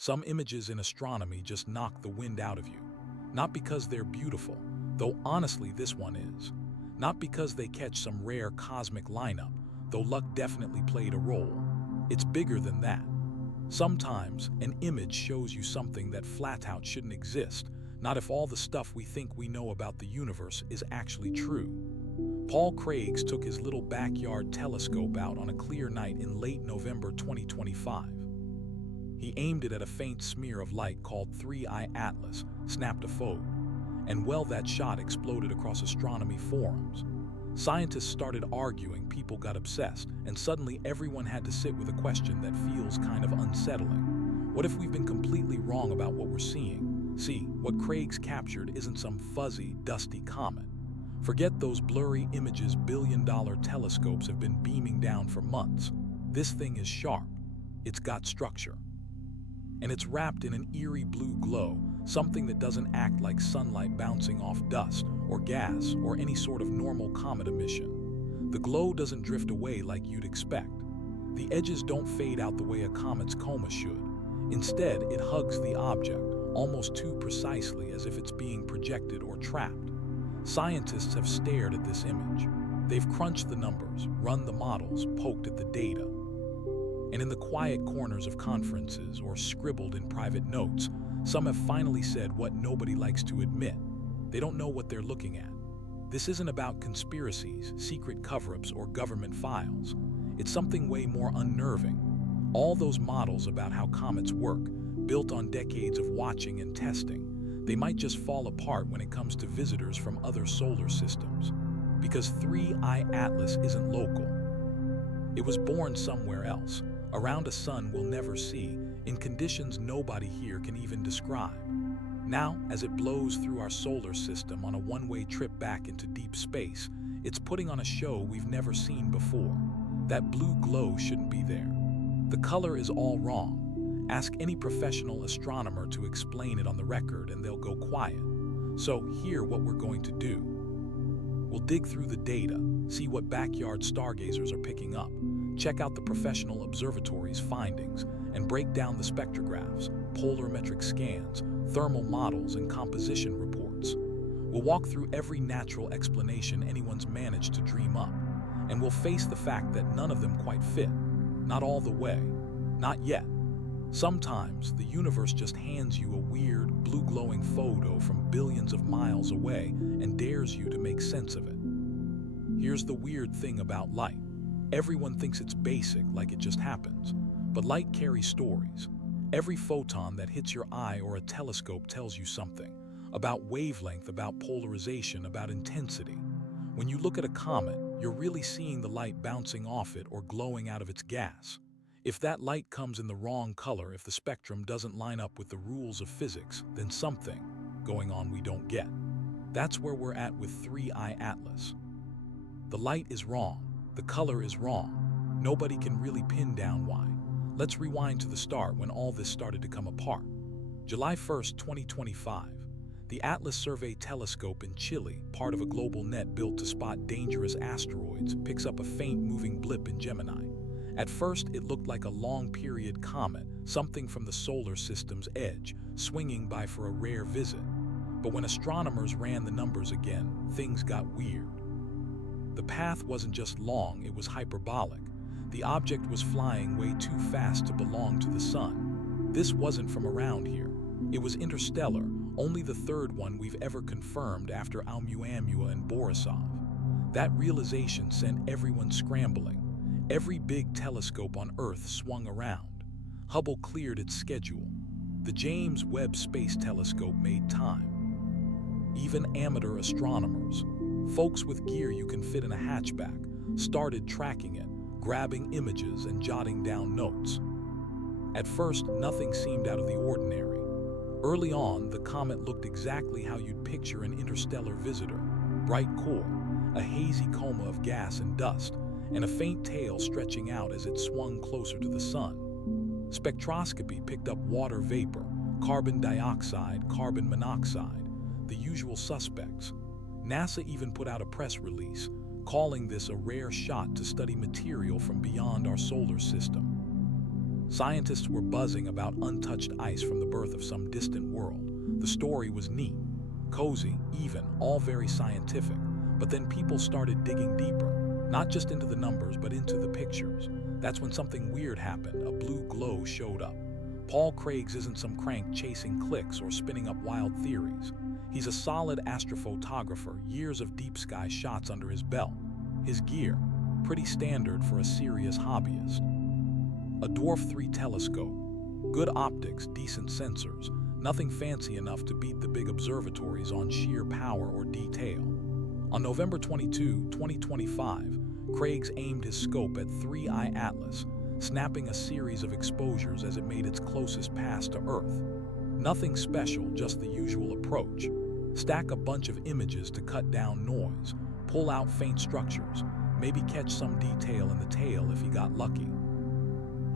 Some images in astronomy just knock the wind out of you. Not because they're beautiful, though honestly this one is. Not because they catch some rare cosmic lineup, though luck definitely played a role. It's bigger than that. Sometimes, an image shows you something that flat out shouldn't exist, not if all the stuff we think we know about the universe is actually true. Paul Craigs took his little backyard telescope out on a clear night in late November 2025. He aimed it at a faint smear of light called 3IATLAS, snapped a photo, and well, that shot exploded across astronomy forums. Scientists started arguing, people got obsessed, and suddenly everyone had to sit with a question that feels kind of unsettling. What if we've been completely wrong about what we're seeing? See, what Craigs captured isn't some fuzzy, dusty comet. Forget those blurry images billion-dollar telescopes have been beaming down for months. This thing is sharp. It's got structure. And it's wrapped in an eerie blue glow, something that doesn't act like sunlight bouncing off dust or gas or any sort of normal comet emission. The glow doesn't drift away like you'd expect. The edges don't fade out the way a comet's coma should. Instead, it hugs the object, almost too precisely, as if it's being projected or trapped. Scientists have stared at this image. They've crunched the numbers, run the models, poked at the data. And in the quiet corners of conferences or scribbled in private notes, some have finally said what nobody likes to admit. They don't know what they're looking at. This isn't about conspiracies, secret cover-ups, or government files. It's something way more unnerving. All those models about how comets work, built on decades of watching and testing, they might just fall apart when it comes to visitors from other solar systems. Because 3IATLAS isn't local. It was born somewhere else, around a sun we'll never see, in conditions nobody here can even describe. Now, as it blows through our solar system on a one-way trip back into deep space, it's putting on a show we've never seen before. That blue glow shouldn't be there. The color is all wrong. Ask any professional astronomer to explain it on the record and they'll go quiet. So, here's what we're going to do. We'll dig through the data, see what backyard stargazers are picking up, check out the professional observatories' findings, and break down the spectrographs, polarimetric scans, thermal models, and composition reports. We'll walk through every natural explanation anyone's managed to dream up, and we'll face the fact that none of them quite fit. Not all the way. Not yet. Sometimes, the universe just hands you a weird, blue-glowing photo from billions of miles away and dares you to make sense of it. Here's the weird thing about light. Everyone thinks it's basic, like it just happens. But light carries stories. Every photon that hits your eye or a telescope tells you something. About wavelength, about polarization, about intensity. When you look at a comet, you're really seeing the light bouncing off it or glowing out of its gas. If that light comes in the wrong color, if the spectrum doesn't line up with the rules of physics, then something going on we don't get. That's where we're at with 3IATLAS. The light is wrong. The color is wrong. Nobody can really pin down why. Let's rewind to the start when all this started to come apart. July 1st, 2025. The Atlas Survey telescope in Chile, part of a global net built to spot dangerous asteroids, picks up a faint moving blip in Gemini. At first, it looked like a long-period comet, something from the solar system's edge, swinging by for a rare visit. But when astronomers ran the numbers again, things got weird. The path wasn't just long, it was hyperbolic. The object was flying way too fast to belong to the sun. This wasn't from around here. It was interstellar, only the third one we've ever confirmed after Oumuamua and Borisov. That realization sent everyone scrambling. Every big telescope on Earth swung around. Hubble cleared its schedule. The James Webb Space Telescope made time. Even amateur astronomers, folks with gear you can fit in a hatchback, started tracking it, grabbing images and jotting down notes. At first, nothing seemed out of the ordinary. Early on, the comet looked exactly how you'd picture an interstellar visitor. Bright core, a hazy coma of gas and dust, and a faint tail stretching out as it swung closer to the sun. Spectroscopy picked up water vapor, carbon dioxide, carbon monoxide, the usual suspects. NASA even put out a press release, calling this a rare shot to study material from beyond our solar system. Scientists were buzzing about untouched ice from the birth of some distant world. The story was neat, cozy, even, all very scientific. But then people started digging deeper, not just into the numbers, but into the pictures. That's when something weird happened. A blue glow showed up. Paul Craig's isn't some crank chasing clicks or spinning up wild theories. He's a solid astrophotographer, years of deep sky shots under his belt. His gear, pretty standard for a serious hobbyist. A Dwarf 3 telescope, good optics, decent sensors, nothing fancy enough to beat the big observatories on sheer power or detail. On November 22, 2025, Craig's aimed his scope at 3IATLAS, snapping a series of exposures as it made its closest pass to Earth. Nothing special, just the usual approach. Stack a bunch of images to cut down noise, pull out faint structures, maybe catch some detail in the tail if he got lucky.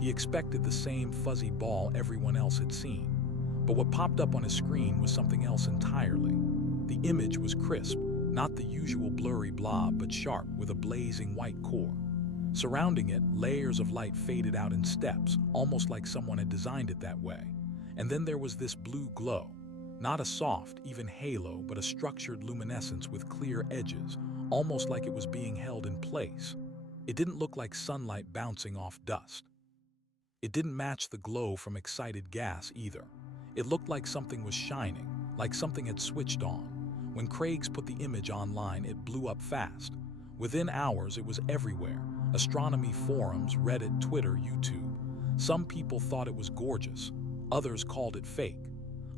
He expected the same fuzzy ball everyone else had seen, but what popped up on his screen was something else entirely. The image was crisp, not the usual blurry blob, but sharp with a blazing white core. Surrounding it, layers of light faded out in steps, almost like someone had designed it that way. And then there was this blue glow. Not a soft, even halo, but a structured luminescence with clear edges, almost like it was being held in place. It didn't look like sunlight bouncing off dust. It didn't match the glow from excited gas either. It looked like something was shining, like something had switched on. When Craig's put the image online, it blew up fast. Within hours, it was everywhere. Astronomy forums, Reddit, Twitter, YouTube. Some people thought it was gorgeous. Others called it fake.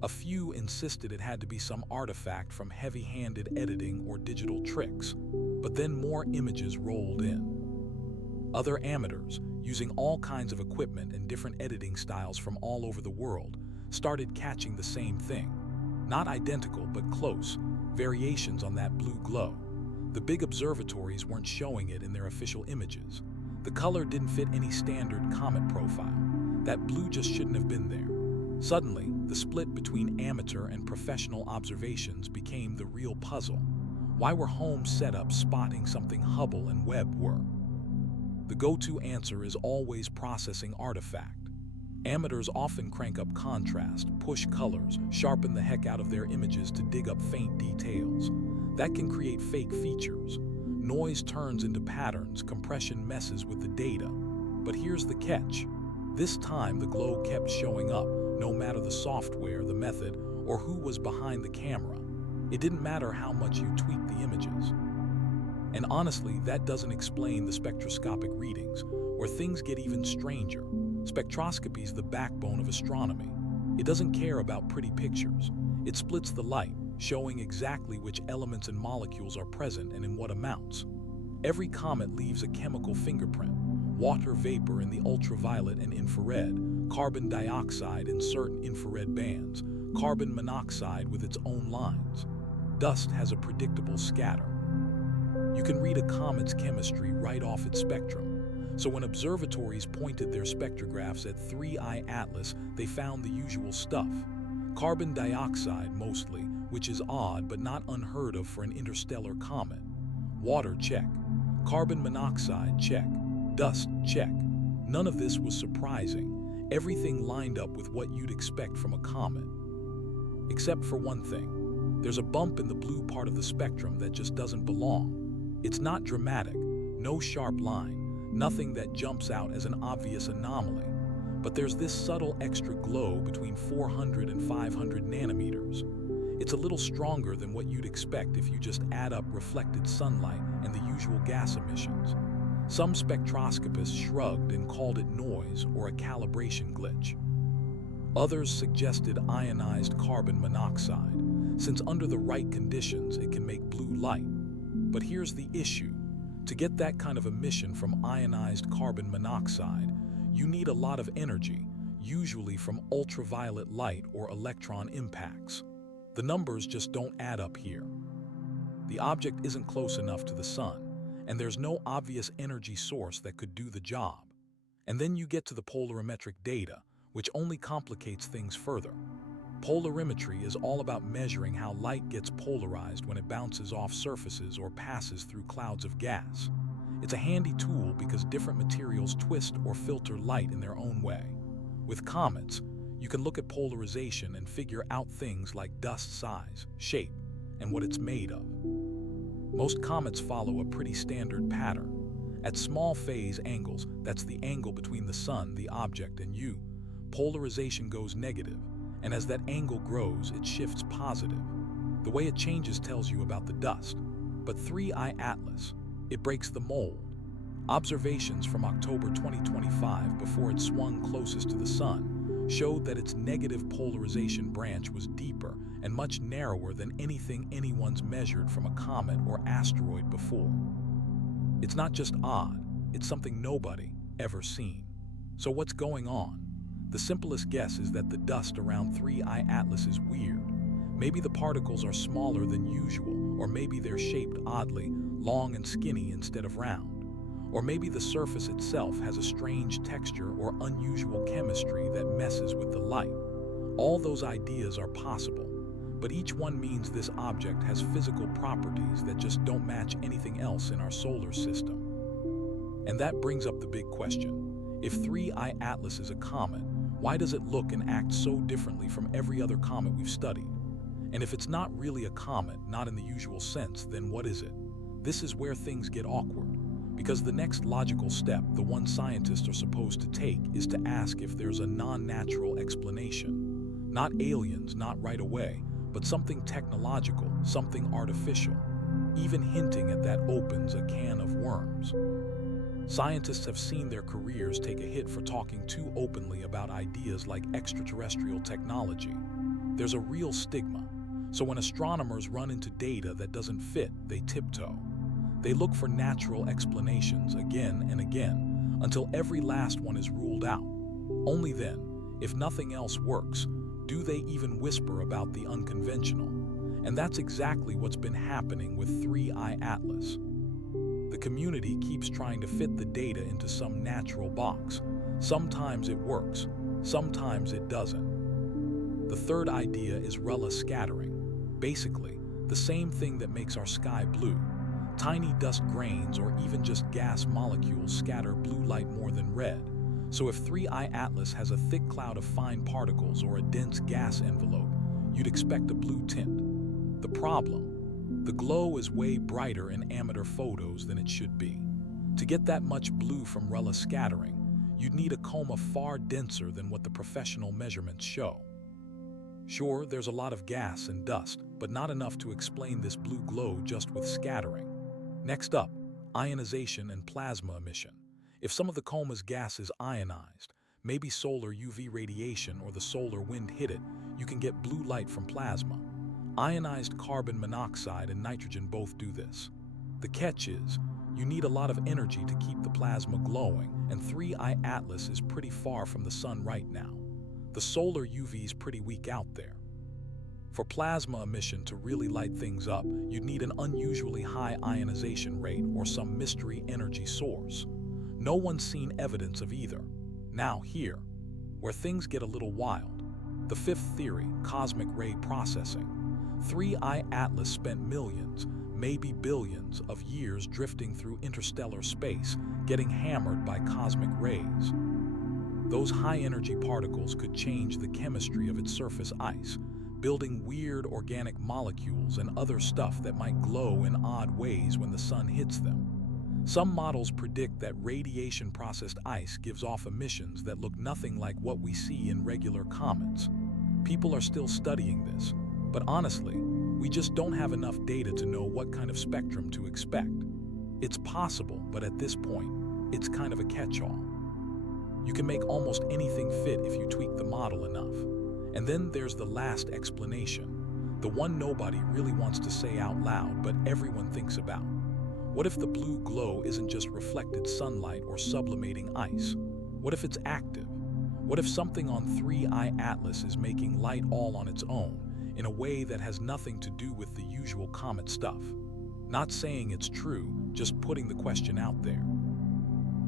A few insisted it had to be some artifact from heavy-handed editing or digital tricks. But then more images rolled in. Other amateurs, using all kinds of equipment and different editing styles from all over the world, started catching the same thing. Not identical, but close, variations on that blue glow. The big observatories weren't showing it in their official images. The color didn't fit any standard comet profile. That blue just shouldn't have been there. Suddenly, the split between amateur and professional observations became the real puzzle. Why were home setups spotting something Hubble and Webb were? The go-to answer is always processing artifact. Amateurs often crank up contrast, push colors, sharpen the heck out of their images to dig up faint details. That can create fake features. Noise turns into patterns, compression messes with the data. But here's the catch. This time the glow kept showing up, no matter the software, the method, or who was behind the camera. It didn't matter how much you tweaked the images. And honestly, that doesn't explain the spectroscopic readings, where things get even stranger. Spectroscopy's the backbone of astronomy. It doesn't care about pretty pictures. It splits the light, showing exactly which elements and molecules are present and in what amounts. Every comet leaves a chemical fingerprint. Water vapor in the ultraviolet and infrared, carbon dioxide in certain infrared bands, carbon monoxide with its own lines. Dust has a predictable scatter. You can read a comet's chemistry right off its spectrum. So when observatories pointed their spectrographs at 3IATLAS, they found the usual stuff. Carbon dioxide mostly, which is odd but not unheard of for an interstellar comet. Water, check. Carbon monoxide, check. Dust, check. None of this was surprising. Everything lined up with what you'd expect from a comet. Except for one thing. There's a bump in the blue part of the spectrum that just doesn't belong. It's not dramatic, no sharp line, nothing that jumps out as an obvious anomaly. But there's this subtle extra glow between 400 and 500 nanometers. It's a little stronger than what you'd expect if you just add up reflected sunlight and the usual gas emissions. Some spectroscopists shrugged and called it noise or a calibration glitch. Others suggested ionized carbon monoxide, since under the right conditions it can make blue light. But here's the issue. To get that kind of emission from ionized carbon monoxide, you need a lot of energy, usually from ultraviolet light or electron impacts. The numbers just don't add up here. The object isn't close enough to the sun, and there's no obvious energy source that could do the job. And then you get to the polarimetric data, which only complicates things further. Polarimetry is all about measuring how light gets polarized when it bounces off surfaces or passes through clouds of gas. It's a handy tool because different materials twist or filter light in their own way. With comets, you can look at polarization and figure out things like dust size, shape, and what it's made of. Most comets follow a pretty standard pattern. At small phase angles, that's the angle between the sun, the object, and you, polarization goes negative, and as that angle grows, it shifts positive. The way it changes tells you about the dust. But 3IATLAS, it breaks the mold. Observations from October 2025, before it swung closest to the sun, showed that its negative polarization branch was deeper and much narrower than anything anyone's measured from a comet or asteroid before. It's not just odd, it's something nobody ever seen. So what's going on? The simplest guess is that the dust around 3IATLAS is weird. Maybe the particles are smaller than usual, or maybe they're shaped oddly, long and skinny instead of round. Or maybe the surface itself has a strange texture or unusual chemistry that messes with the light. All those ideas are possible, but each one means this object has physical properties that just don't match anything else in our solar system. And that brings up the big question. If 3IATLAS is a comet, why does it look and act so differently from every other comet we've studied? And if it's not really a comet, not in the usual sense, then what is it? This is where things get awkward. Because the next logical step, the one scientists are supposed to take, is to ask if there's a non-natural explanation. Not aliens, not right away, but something technological, something artificial. Even hinting at that opens a can of worms. Scientists have seen their careers take a hit for talking too openly about ideas like extraterrestrial technology. There's a real stigma. So when astronomers run into data that doesn't fit, they tiptoe. They look for natural explanations again and again, until every last one is ruled out. Only then, if nothing else works, do they even whisper about the unconventional. And that's exactly what's been happening with 3IATLAS. The community keeps trying to fit the data into some natural box. Sometimes it works, sometimes it doesn't. The third idea is Rayleigh scattering. Basically, the same thing that makes our sky blue. Tiny dust grains or even just gas molecules scatter blue light more than red. So if 3IATLAS has a thick cloud of fine particles or a dense gas envelope, you'd expect a blue tint. The problem? The glow is way brighter in amateur photos than it should be. To get that much blue from Rayleigh scattering, you'd need a coma far denser than what the professional measurements show. Sure, there's a lot of gas and dust, but not enough to explain this blue glow just with scattering. Next up, ionization and plasma emission. If some of the coma's gas is ionized, maybe solar UV radiation or the solar wind hit it, you can get blue light from plasma. Ionized carbon monoxide and nitrogen both do this. The catch is, you need a lot of energy to keep the plasma glowing, and 3IATLAS is pretty far from the sun right now. The solar UV is pretty weak out there. For plasma emission to really light things up, you'd need an unusually high ionization rate or some mystery energy source. No one's seen evidence of either. Now here, where things get a little wild. The fifth theory, cosmic ray processing. 3IATLAS spent millions, maybe billions, of years drifting through interstellar space, getting hammered by cosmic rays. Those high-energy particles could change the chemistry of its surface ice, building weird organic molecules and other stuff that might glow in odd ways when the sun hits them. Some models predict that radiation-processed ice gives off emissions that look nothing like what we see in regular comets. People are still studying this, but honestly, we just don't have enough data to know what kind of spectrum to expect. It's possible, but at this point, it's kind of a catch-all. You can make almost anything fit if you tweak the model enough. And then there's the last explanation, the one nobody really wants to say out loud, but everyone thinks about. What if the blue glow isn't just reflected sunlight or sublimating ice? What if it's active? What if something on 3IATLAS is making light all on its own, in a way that has nothing to do with the usual comet stuff? Not saying it's true, just putting the question out there.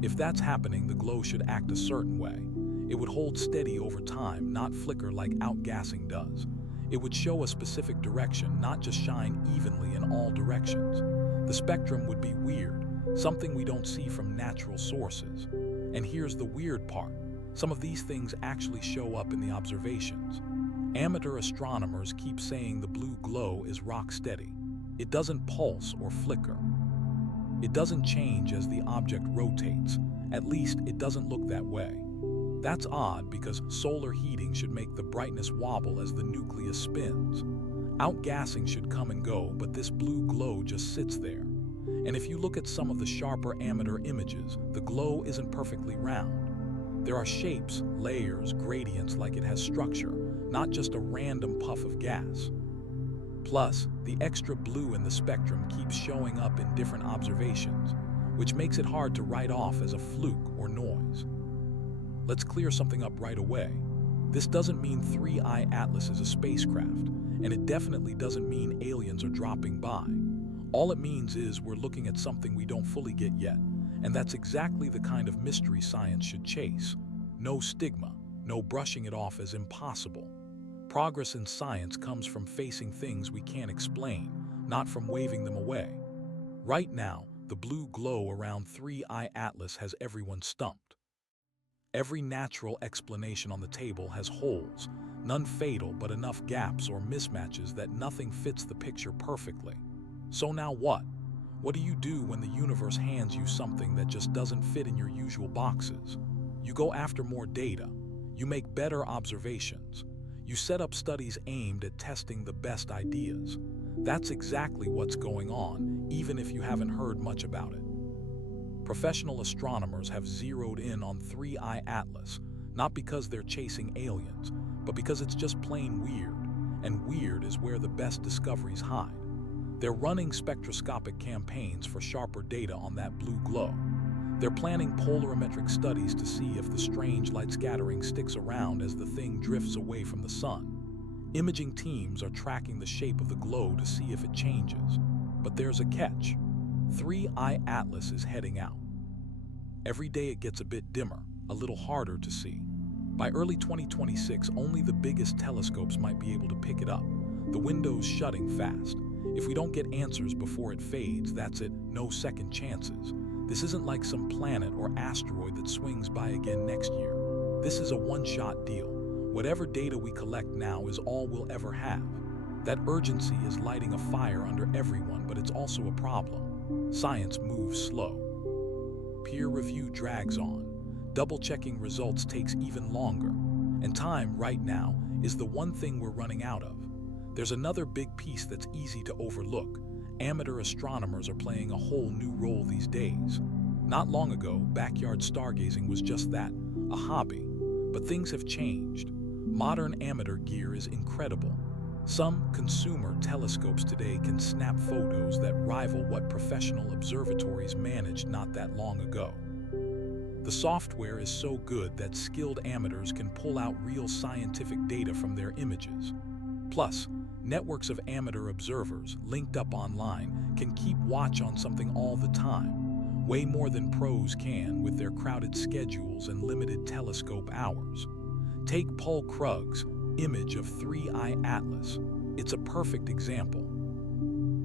If that's happening, the glow should act a certain way. It would hold steady over time, not flicker like outgassing does. It would show a specific direction, not just shine evenly in all directions. The spectrum would be weird, something we don't see from natural sources. And here's the weird part. Some of these things actually show up in the observations. Amateur astronomers keep saying the blue glow is rock steady. It doesn't pulse or flicker. It doesn't change as the object rotates. At least it doesn't look that way. That's odd because solar heating should make the brightness wobble as the nucleus spins. Outgassing should come and go, but this blue glow just sits there. And if you look at some of the sharper amateur images, the glow isn't perfectly round. There are shapes, layers, gradients like it has structure, not just a random puff of gas. Plus, the extra blue in the spectrum keeps showing up in different observations, which makes it hard to write off as a fluke or noise. Let's clear something up right away. This doesn't mean 3IATLAS is a spacecraft, and it definitely doesn't mean aliens are dropping by. All it means is we're looking at something we don't fully get yet, and that's exactly the kind of mystery science should chase. No stigma, no brushing it off as impossible. Progress in science comes from facing things we can't explain, not from waving them away. Right now, the blue glow around 3IATLAS has everyone stumped. Every natural explanation on the table has holes, none fatal but enough gaps or mismatches that nothing fits the picture perfectly. So now what? What do you do when the universe hands you something that just doesn't fit in your usual boxes? You go after more data. You make better observations. You set up studies aimed at testing the best ideas. That's exactly what's going on, even if you haven't heard much about it. Professional astronomers have zeroed in on 3IATLAS, not because they're chasing aliens, but because it's just plain weird, and weird is where the best discoveries hide. They're running spectroscopic campaigns for sharper data on that blue glow. They're planning polarimetric studies to see if the strange light scattering sticks around as the thing drifts away from the sun. Imaging teams are tracking the shape of the glow to see if it changes. But there's a catch. 3IATLAS is heading out. Every day it gets a bit dimmer, a little harder to see. By early 2026, only the biggest telescopes might be able to pick it up, the window's shutting fast. If we don't get answers before it fades, that's it, no second chances. This isn't like some planet or asteroid that swings by again next year. This is a one-shot deal. Whatever data we collect now is all we'll ever have. That urgency is lighting a fire under everyone, but it's also a problem. Science moves slow. Peer review drags on. Double-checking results takes even longer. And time, right now, is the one thing we're running out of. There's another big piece that's easy to overlook. Amateur astronomers are playing a whole new role these days. Not long ago, backyard stargazing was just that, a hobby. But things have changed. Modern amateur gear is incredible. Some consumer telescopes today can snap photos that rival what professional observatories managed not that long ago. The software is so good that skilled amateurs can pull out real scientific data from their images. Plus, networks of amateur observers linked up online can keep watch on something all the time, way more than pros can with their crowded schedules and limited telescope hours. Take Paul Krug's image of 3IATLAS. It's a perfect example.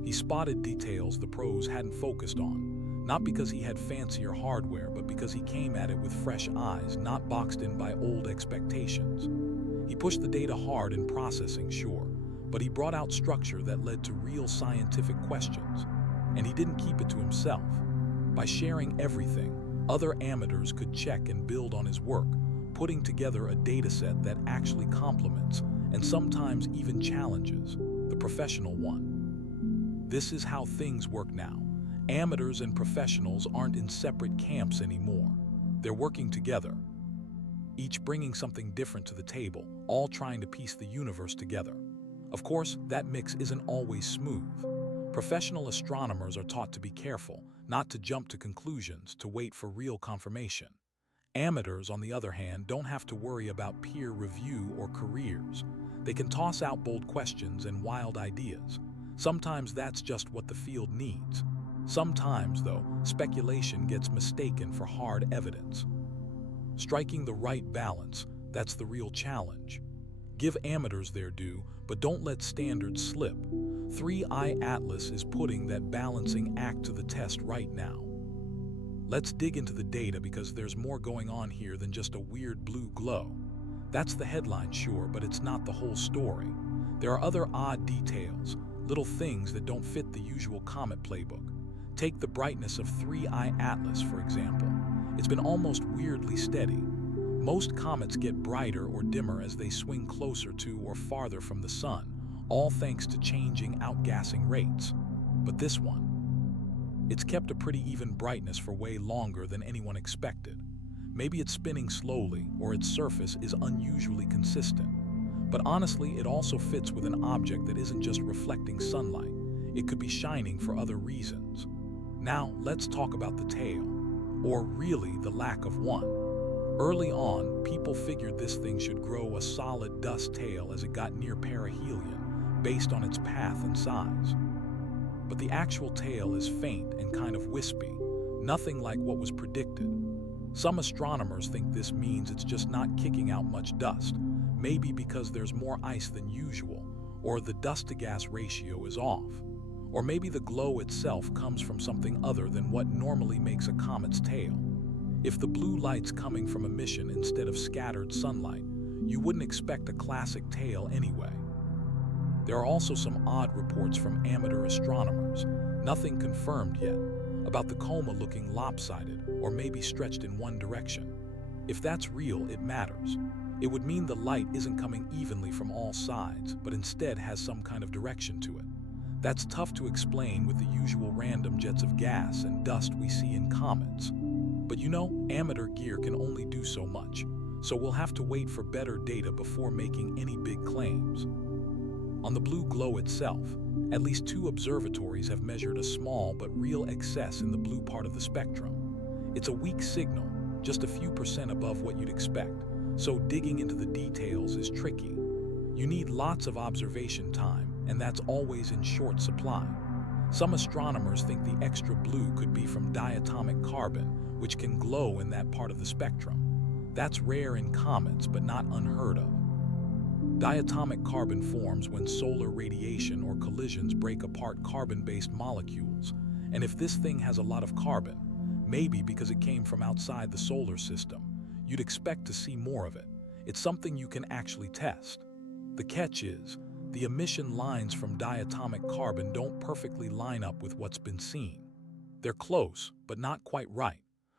He spotted details the pros hadn't focused on, not because he had fancier hardware, but because he came at it with fresh eyes, not boxed in by old expectations. He pushed the data hard in processing, sure, but he brought out structure that led to real scientific questions. And he didn't keep it to himself. By sharing everything, other amateurs could check and build on his work, putting together a dataset that actually complements, and sometimes even challenges, the professional one. This is how things work now. Amateurs and professionals aren't in separate camps anymore. They're working together, each bringing something different to the table, all trying to piece the universe together. Of course, that mix isn't always smooth. Professional astronomers are taught to be careful, not to jump to conclusions, to wait for real confirmation. Amateurs, on the other hand, don't have to worry about peer review or careers. They can toss out bold questions and wild ideas. Sometimes that's just what the field needs. Sometimes, though, speculation gets mistaken for hard evidence. Striking the right balance, that's the real challenge. Give amateurs their due, but don't let standards slip. 3IATLAS is putting that balancing act to the test right now. Let's dig into the data because there's more going on here than just a weird blue glow. That's the headline, sure, but it's not the whole story. There are other odd details, little things that don't fit the usual comet playbook. Take the brightness of 3IATLAS, for example. It's been almost weirdly steady. Most comets get brighter or dimmer as they swing closer to or farther from the sun, all thanks to changing outgassing rates. But this one, it's kept a pretty even brightness for way longer than anyone expected. Maybe it's spinning slowly, or its surface is unusually consistent. But honestly, it also fits with an object that isn't just reflecting sunlight. It could be shining for other reasons. Now, let's talk about the tail, or really the lack of one. Early on, people figured this thing should grow a solid dust tail as it got near perihelion, based on its path and size. But the actual tail is faint and kind of wispy, nothing like what was predicted. Some astronomers think this means it's just not kicking out much dust, maybe because there's more ice than usual, or the dust-to-gas ratio is off. Or maybe the glow itself comes from something other than what normally makes a comet's tail. If the blue light's coming from emission instead of scattered sunlight, you wouldn't expect a classic tail anyway. There are also some odd reports from amateur astronomers, nothing confirmed yet, about the coma looking lopsided or maybe stretched in one direction. If that's real, it matters. It would mean the light isn't coming evenly from all sides, but instead has some kind of direction to it. That's tough to explain with the usual random jets of gas and dust we see in comets. But you know, amateur gear can only do so much, so we'll have to wait for better data before making any big claims. On the blue glow itself, at least 2 observatories have measured a small but real excess in the blue part of the spectrum. It's a weak signal, just a few percent above what you'd expect, so digging into the details is tricky. You need lots of observation time, and that's always in short supply. Some astronomers think the extra blue could be from diatomic carbon, which can glow in that part of the spectrum. That's rare in comets, but not unheard of. Diatomic carbon forms when solar radiation or collisions break apart carbon-based molecules, and if this thing has a lot of carbon, maybe because it came from outside the solar system, you'd expect to see more of it. It's something you can actually test. The catch is, the emission lines from diatomic carbon don't perfectly line up with what's been seen. They're close, but not quite right.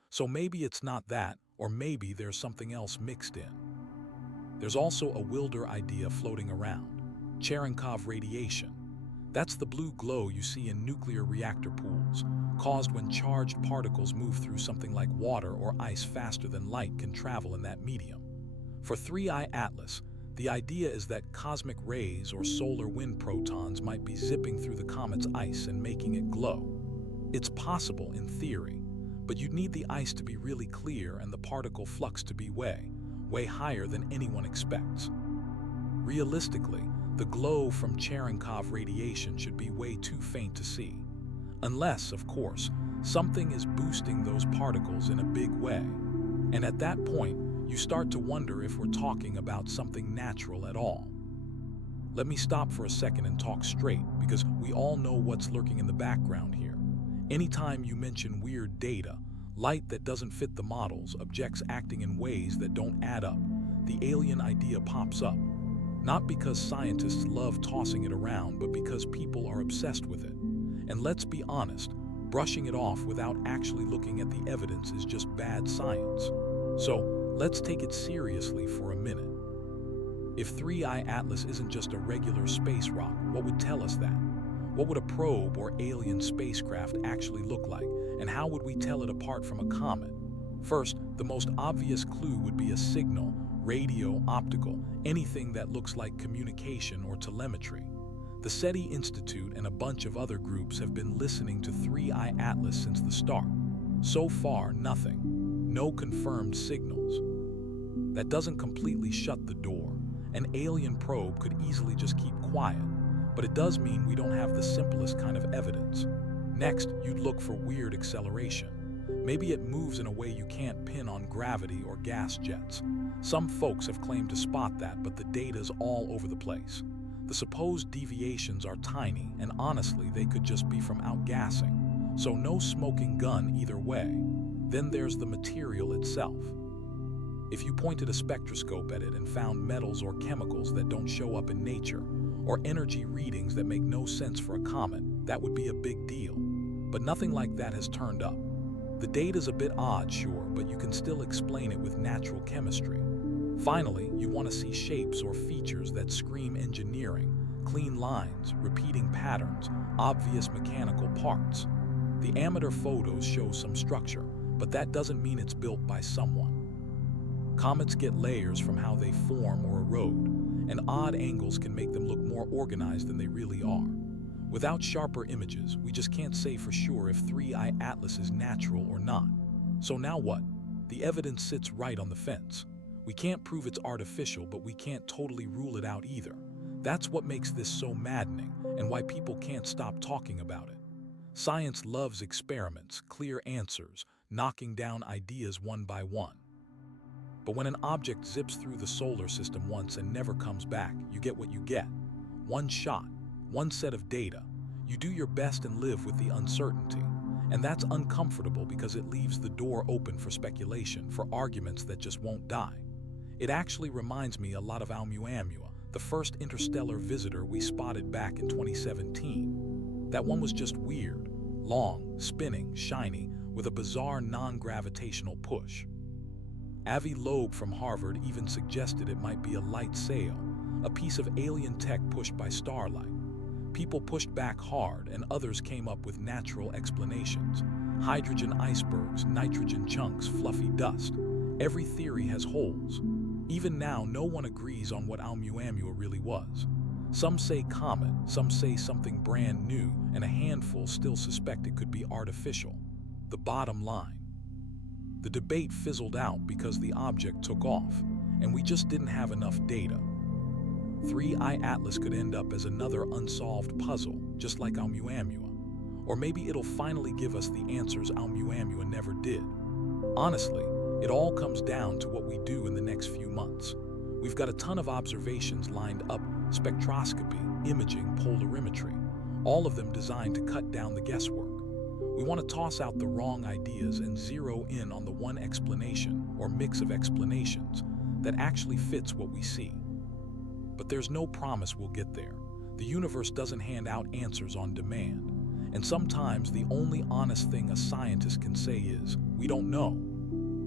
So maybe it's not that, or maybe there's something else mixed in. There's also a wilder idea floating around: Cherenkov radiation. That's the blue glow you see in nuclear reactor pools, caused when charged particles move through something like water or ice faster than light can travel in that medium. For 3IATLAS, the idea is that cosmic rays or solar wind protons might be zipping through the comet's ice and making it glow. It's possible in theory, but you'd need the ice to be really clear and the particle flux to be way higher than anyone expects. Realistically, the glow from Cherenkov radiation should be way too faint to see. Unless, of course, something is boosting those particles in a big way. And at that point, you start to wonder if we're talking about something natural at all. Let me stop for a second and talk straight, because we all know what's lurking in the background here. Anytime you mention weird data, light that doesn't fit the models, objects acting in ways that don't add up, the alien idea pops up. Not because scientists love tossing it around, but because people are obsessed with it. And let's be honest, brushing it off without actually looking at the evidence is just bad science. So let's take it seriously for a minute. If 3IATLAS isn't just a regular space rock, what would tell us that? What would a probe or alien spacecraft actually look like, and how would we tell it apart from a comet? First, the most obvious clue would be a signal, radio, optical, anything that looks like communication or telemetry. The SETI Institute and a bunch of other groups have been listening to 3IATLAS since the start. So far, nothing. No confirmed signals. That doesn't completely shut the door. An alien probe could easily just keep quiet, but it does mean we don't have the simplest kind of evidence. Next, you'd look for weird acceleration. Maybe it moves in a way you can't pin on gravity or gas jets. Some folks have claimed to spot that, but the data's all over the place. The supposed deviations are tiny, and honestly, they could just be from outgassing. So no smoking gun either way. Then there's the material itself. If you pointed a spectroscope at it and found metals or chemicals that don't show up in nature, or energy readings that make no sense for a comet, that would be a big deal. But nothing like that has turned up. The data's a bit odd, sure, but you can still explain it with natural chemistry. Finally, you want to see shapes or features that scream engineering, clean lines, repeating patterns, obvious mechanical parts. The amateur photos show some structure, but that doesn't mean it's built by someone. Comets get layers from how they form or erode, and odd angles can make them look more organized than they really are. Without sharper images, we just can't say for sure if 3IATLAS is natural or not. So now what? The evidence sits right on the fence. We can't prove it's artificial, but we can't totally rule it out either. That's what makes this so maddening, and why people can't stop talking about it. Science loves experiments, clear answers, knocking down ideas one by one. But when an object zips through the solar system once and never comes back, you get what you get. One shot, one set of data. You do your best and live with the uncertainty. And that's uncomfortable because it leaves the door open for speculation, for arguments that just won't die. It actually reminds me a lot of Oumuamua, the first interstellar visitor we spotted back in 2017. That one was just weird, long, spinning, shiny, with a bizarre non-gravitational push. Avi Loeb from Harvard even suggested it might be a light sail, a piece of alien tech pushed by starlight. People pushed back hard, and others came up with natural explanations. Hydrogen icebergs, nitrogen chunks, fluffy dust. Every theory has holes. Even now, no one agrees on what Oumuamua really was. Some say comet, some say something brand new, and a handful still suspect it could be artificial. The bottom line: the debate fizzled out because the object took off, and we just didn't have enough data. 3IATLAS could end up as another unsolved puzzle, just like Oumuamua. Or maybe it'll finally give us the answers Oumuamua never did. Honestly, it all comes down to what we do in the next few months. We've got a ton of observations lined up: spectroscopy, imaging, polarimetry, all of them designed to cut down the guesswork. We want to toss out the wrong ideas and zero in on the one explanation, or mix of explanations, that actually fits what we see. But there's no promise we'll get there. The universe doesn't hand out answers on demand. And sometimes the only honest thing a scientist can say is, we don't know.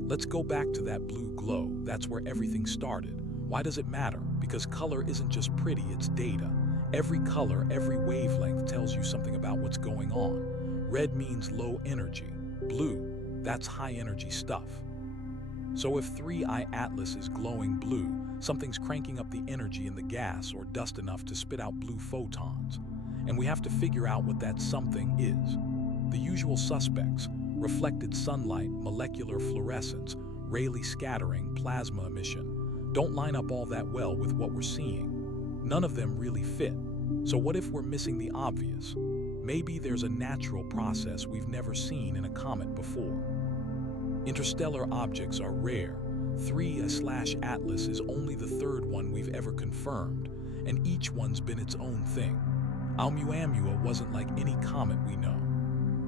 Let's go back to that blue glow. That's where everything started. Why does it matter? Because color isn't just pretty, it's data. Every color, every wavelength tells you something about what's going on. Red means low energy. Blue, that's high energy stuff. So if 3IATLAS is glowing blue, something's cranking up the energy in the gas or dust enough to spit out blue photons. And we have to figure out what that something is. The usual suspects: reflected sunlight, molecular fluorescence, Rayleigh scattering, plasma emission, don't line up all that well with what we're seeing. None of them really fit. So what if we're missing the obvious? Maybe there's a natural process we've never seen in a comet before. Interstellar objects are rare. 3IATLAS is only the third one we've ever confirmed, and each one's been its own thing. Oumuamua wasn't like any comet we know.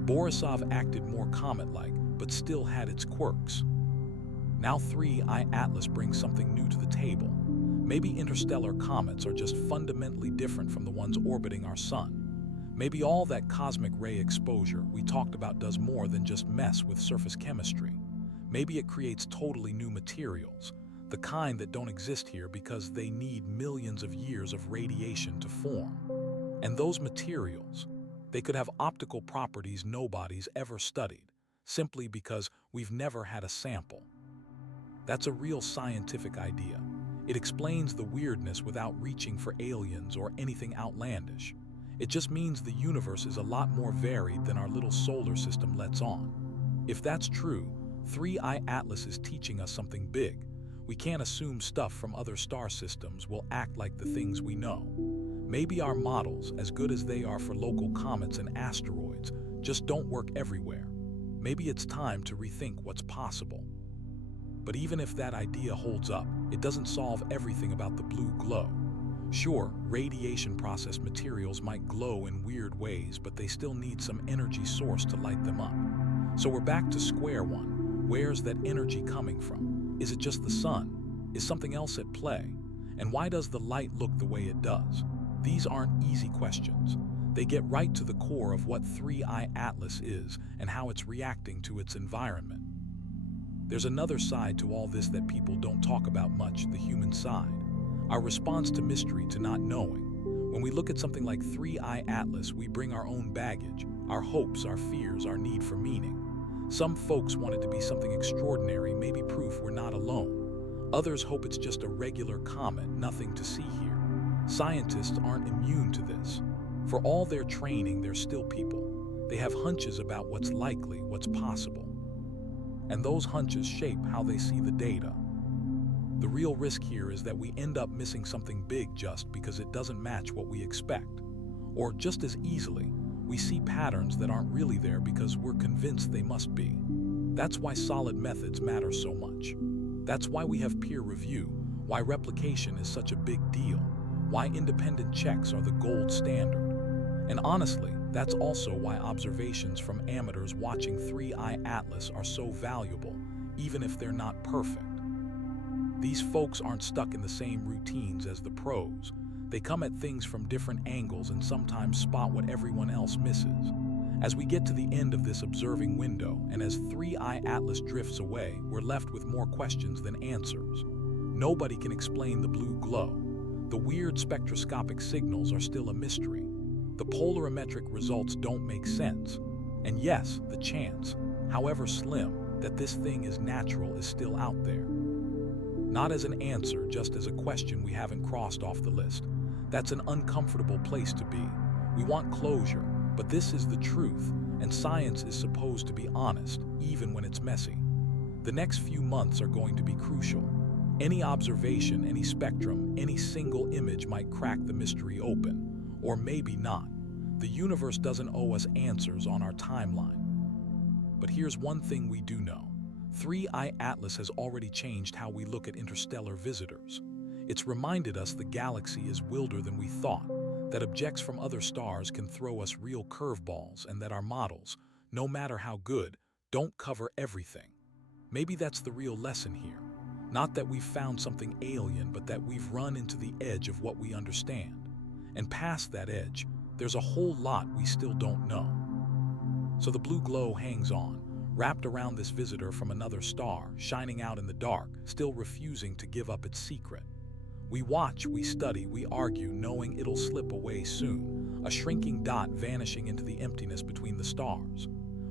Borisov acted more comet-like, but still had its quirks. Now 3IATLAS brings something new to the table. Maybe interstellar comets are just fundamentally different from the ones orbiting our sun. Maybe all that cosmic ray exposure we talked about does more than just mess with surface chemistry. Maybe it creates totally new materials, the kind that don't exist here because they need millions of years of radiation to form. And those materials, they could have optical properties nobody's ever studied, simply because we've never had a sample. That's a real scientific idea. It explains the weirdness without reaching for aliens or anything outlandish. It just means the universe is a lot more varied than our little solar system lets on. If that's true, 3IATLAS is teaching us something big. We can't assume stuff from other star systems will act like the things we know. Maybe our models, as good as they are for local comets and asteroids, just don't work everywhere. Maybe it's time to rethink what's possible. But even if that idea holds up, it doesn't solve everything about the blue glow. Sure, radiation-processed materials might glow in weird ways, but they still need some energy source to light them up. So we're back to square one. Where's that energy coming from? Is it just the sun? Is something else at play? And why does the light look the way it does? These aren't easy questions. They get right to the core of what 3IATLAS is and how it's reacting to its environment. There's another side to all this that people don't talk about much, the human side. Our response to mystery, to not knowing. When we look at something like 3IATLAS, we bring our own baggage, our hopes, our fears, our need for meaning. Some folks want it to be something extraordinary, maybe proof we're not alone. Others hope it's just a regular comet, nothing to see here. Scientists aren't immune to this. For all their training, they're still people. They have hunches about what's likely, what's possible. And those hunches shape how they see the data. The real risk here is that we end up missing something big just because it doesn't match what we expect. Or just as easily, we see patterns that aren't really there because we're convinced they must be. That's why solid methods matter so much. That's why we have peer review, why replication is such a big deal, why independent checks are the gold standard. And honestly, that's also why observations from amateurs watching 3IATLAS are so valuable, even if they're not perfect. These folks aren't stuck in the same routines as the pros. They come at things from different angles and sometimes spot what everyone else misses. As we get to the end of this observing window, and as 3IATLAS drifts away, we're left with more questions than answers. Nobody can explain the blue glow. The weird spectroscopic signals are still a mystery. The polarimetric results don't make sense. And yes, the chance, however slim, that this thing is natural is still out there. Not as an answer, just as a question we haven't crossed off the list. That's an uncomfortable place to be. We want closure, but this is the truth, and science is supposed to be honest, even when it's messy. The next few months are going to be crucial. Any observation, any spectrum, any single image might crack the mystery open, or maybe not. The universe doesn't owe us answers on our timeline. But here's one thing we do know. 3IATLAS has already changed how we look at interstellar visitors. It's reminded us the galaxy is wilder than we thought, that objects from other stars can throw us real curveballs, and that our models, no matter how good, don't cover everything. Maybe that's the real lesson here. Not that we've found something alien, but that we've run into the edge of what we understand. And past that edge, there's a whole lot we still don't know. So the blue glow hangs on, wrapped around this visitor from another star, shining out in the dark, still refusing to give up its secret. We watch, we study, we argue, knowing it'll slip away soon, a shrinking dot vanishing into the emptiness between the stars.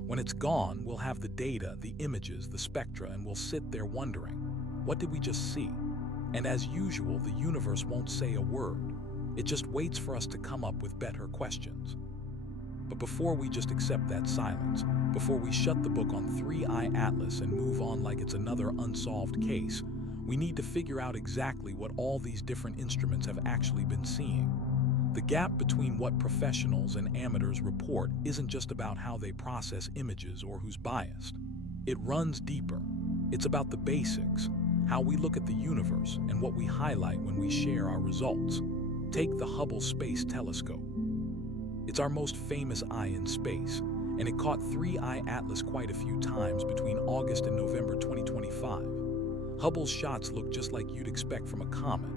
When it's gone, we'll have the data, the images, the spectra, and we'll sit there wondering, what did we just see? And as usual, the universe won't say a word. It just waits for us to come up with better questions. But before we just accept that silence, before we shut the book on 3IATLAS and move on like it's another unsolved case, we need to figure out exactly what all these different instruments have actually been seeing. The gap between what professionals and amateurs report isn't just about how they process images or who's biased. It runs deeper. It's about the basics, how we look at the universe, and what we highlight when we share our results. Take the Hubble Space Telescope. It's our most famous eye in space, and it caught 3IATLAS quite a few times between August and November 2025. Hubble's shots look just like you'd expect from a comet,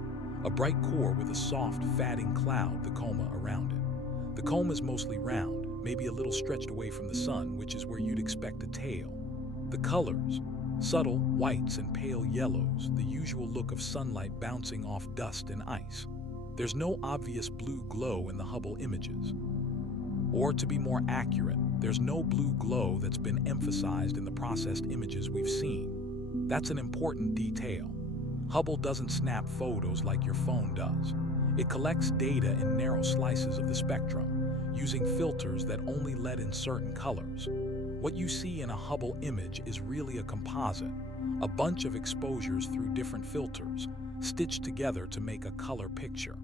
a bright core with a soft, fatting cloud, the coma, around it. The coma is mostly round, maybe a little stretched away from the sun, which is where you'd expect a tail. The colors, subtle whites and pale yellows, the usual look of sunlight bouncing off dust and ice. There's no obvious blue glow in the Hubble images. Or to be more accurate, there's no blue glow that's been emphasized in the processed images we've seen. That's an important detail. Hubble doesn't snap photos like your phone does. It collects data in narrow slices of the spectrum, using filters that only let in certain colors. What you see in a Hubble image is really a composite, a bunch of exposures through different filters, stitched together to make a color picture.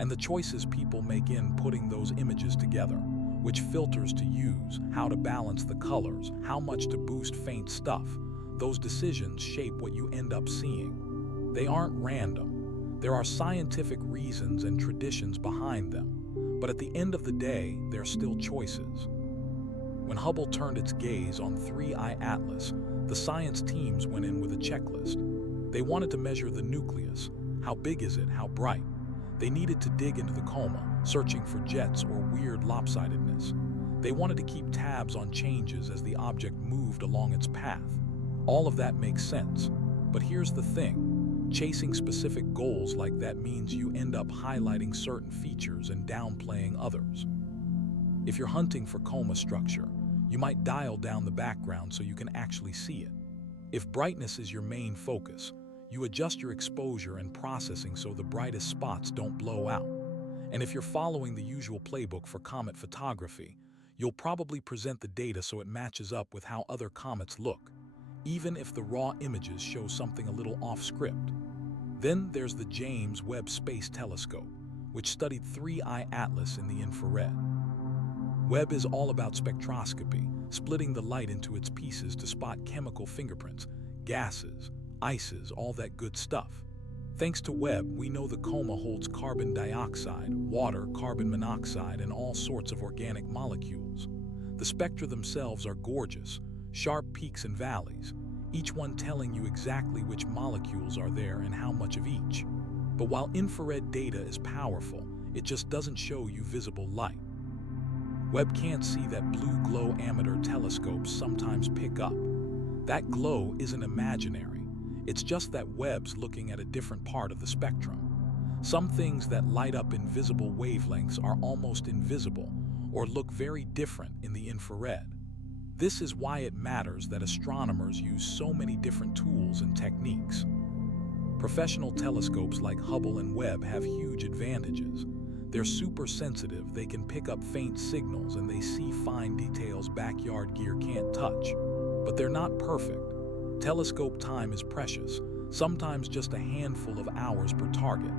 And the choices people make in putting those images together, which filters to use, how to balance the colors, how much to boost faint stuff, those decisions shape what you end up seeing. They aren't random. There are scientific reasons and traditions behind them, but at the end of the day, they're still choices. When Hubble turned its gaze on 3IATLAS, the science teams went in with a checklist. They wanted to measure the nucleus. How big is it? How bright? They needed to dig into the coma, searching for jets or weird lopsidedness. They wanted to keep tabs on changes as the object moved along its path. All of that makes sense. But here's the thing. Chasing specific goals like that means you end up highlighting certain features and downplaying others. If you're hunting for coma structure, you might dial down the background so you can actually see it. If brightness is your main focus, you adjust your exposure and processing so the brightest spots don't blow out. And if you're following the usual playbook for comet photography, you'll probably present the data so it matches up with how other comets look, even if the raw images show something a little off script. Then there's the James Webb Space Telescope, which studied 3IATLAS in the infrared. Webb is all about spectroscopy, splitting the light into its pieces to spot chemical fingerprints, gases, ices, all that good stuff. Thanks to Webb, we know the coma holds carbon dioxide, water, carbon monoxide, and all sorts of organic molecules. The spectra themselves are gorgeous, sharp peaks and valleys, each one telling you exactly which molecules are there and how much of each. But while infrared data is powerful, it just doesn't show you visible light. Webb can't see that blue glow amateur telescopes sometimes pick up. That glow isn't imaginary. It's just that Webb's looking at a different part of the spectrum. Some things that light up in visible wavelengths are almost invisible or look very different in the infrared. This is why it matters that astronomers use so many different tools and techniques. Professional telescopes like Hubble and Webb have huge advantages. They're super sensitive, they can pick up faint signals, and they see fine details backyard gear can't touch. But they're not perfect. Telescope time is precious, sometimes just a handful of hours per target.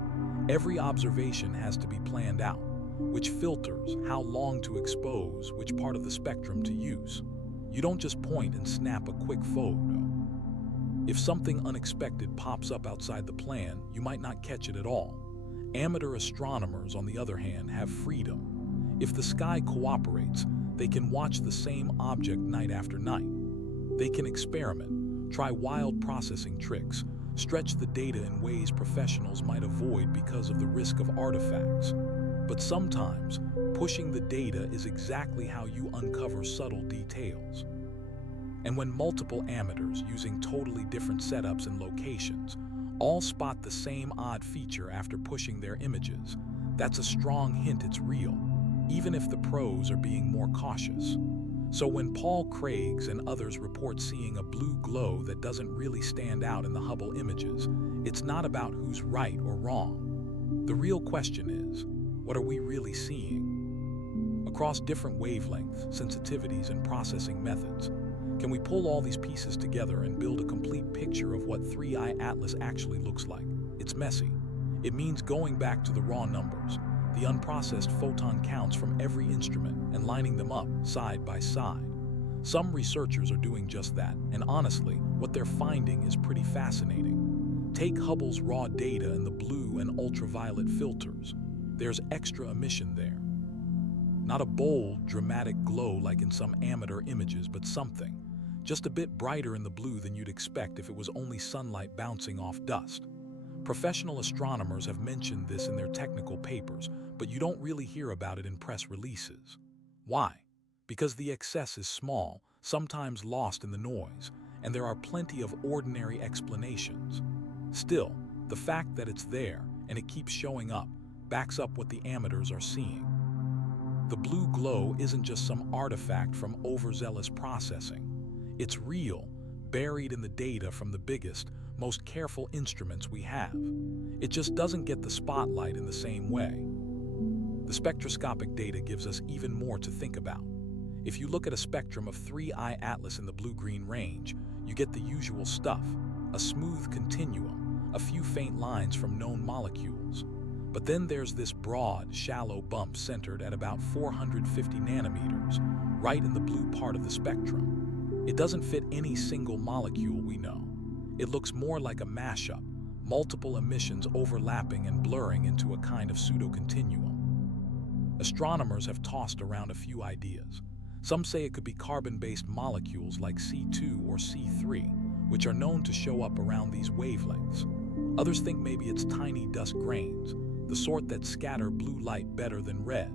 Every observation has to be planned out, which filters how long to expose, which part of the spectrum to use. You don't just point and snap a quick photo. If something unexpected pops up outside the plan, you might not catch it at all. Amateur astronomers, on the other hand, have freedom. If the sky cooperates, they can watch the same object night after night. They can experiment, try wild processing tricks, stretch the data in ways professionals might avoid because of the risk of artifacts. But sometimes, pushing the data is exactly how you uncover subtle details. And when multiple amateurs using totally different setups and locations all spot the same odd feature after pushing their images, that's a strong hint it's real, even if the pros are being more cautious. So when Paul Craigs and others report seeing a blue glow that doesn't really stand out in the Hubble images, it's not about who's right or wrong. The real question is, what are we really seeing? Across different wavelengths, sensitivities, and processing methods, can we pull all these pieces together and build a complete picture of what 3IATLAS actually looks like? It's messy. It means going back to the raw numbers, the unprocessed photon counts from every instrument, and lining them up side by side. Some researchers are doing just that, and honestly, what they're finding is pretty fascinating. Take Hubble's raw data and the blue and ultraviolet filters. There's extra emission there. Not a bold, dramatic glow like in some amateur images, but something just a bit brighter in the blue than you'd expect if it was only sunlight bouncing off dust. Professional astronomers have mentioned this in their technical papers, but you don't really hear about it in press releases. Why? Because the excess is small, sometimes lost in the noise, and there are plenty of ordinary explanations. Still, the fact that it's there and it keeps showing up backs up what the amateurs are seeing. The blue glow isn't just some artifact from overzealous processing. It's real, buried in the data from the biggest, most careful instruments we have. It just doesn't get the spotlight in the same way. The spectroscopic data gives us even more to think about. If you look at a spectrum of 3IATLAS in the blue-green range, you get the usual stuff, a smooth continuum, a few faint lines from known molecules. But then there's this broad, shallow bump centered at about 450 nanometers, right in the blue part of the spectrum. It doesn't fit any single molecule we know. It looks more like a mashup, multiple emissions overlapping and blurring into a kind of pseudo-continuum. Astronomers have tossed around a few ideas. Some say it could be carbon-based molecules like C2 or C3, which are known to show up around these wavelengths. Others think maybe it's tiny dust grains, the sort that scatter blue light better than red.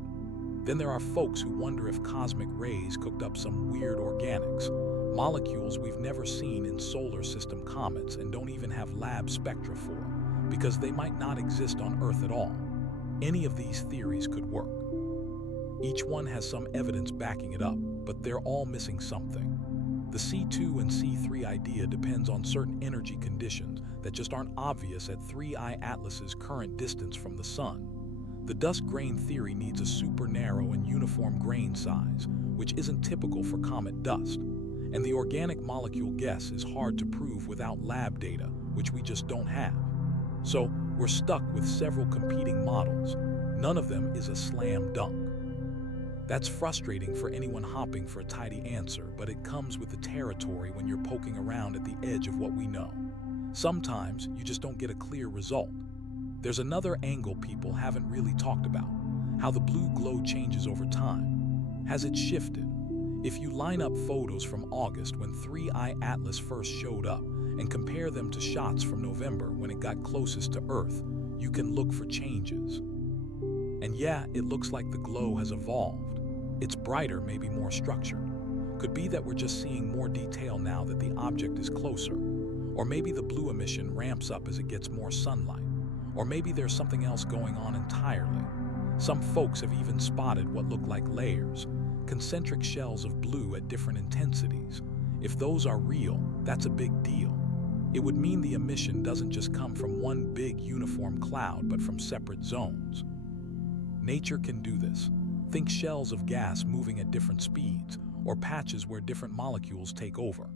Then there are folks who wonder if cosmic rays cooked up some weird organics, molecules we've never seen in solar system comets and don't even have lab spectra for, because they might not exist on Earth at all. Any of these theories could work. Each one has some evidence backing it up, but they're all missing something. The C2 and C3 idea depends on certain energy conditions that just aren't obvious at 3IATLAS's current distance from the Sun. The dust grain theory needs a super narrow and uniform grain size, which isn't typical for comet dust. And the organic molecule guess is hard to prove without lab data, which we just don't have. So we're stuck with several competing models. None of them is a slam dunk. That's frustrating for anyone hopping for a tidy answer, but it comes with the territory when you're poking around at the edge of what we know. Sometimes you just don't get a clear result. There's another angle people haven't really talked about, how the blue glow changes over time. Has it shifted? If you line up photos from August when 3IATLAS first showed up and compare them to shots from November when it got closest to Earth, you can look for changes. And yeah, it looks like the glow has evolved. It's brighter, maybe more structured. Could be that we're just seeing more detail now that the object is closer. Or maybe the blue emission ramps up as it gets more sunlight. Or maybe there's something else going on entirely. Some folks have even spotted what look like layers, concentric shells of blue at different intensities. If those are real, that's a big deal. It would mean the emission doesn't just come from one big uniform cloud, but from separate zones. Nature can do this. Think shells of gas moving at different speeds, or patches where different molecules take over.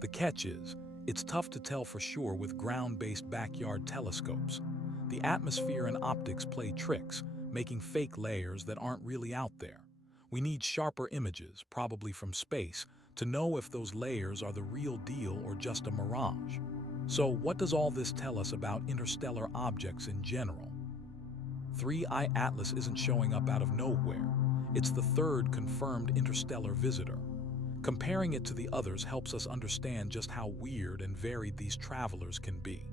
The catch is, it's tough to tell for sure with ground-based backyard telescopes. The atmosphere and optics play tricks, making fake layers that aren't really out there. We need sharper images, probably from space, to know if those layers are the real deal or just a mirage. So what does all this tell us about interstellar objects in general? 3IATLAS isn't showing up out of nowhere. It's the third confirmed interstellar visitor. Comparing it to the others helps us understand just how weird and varied these travelers can be.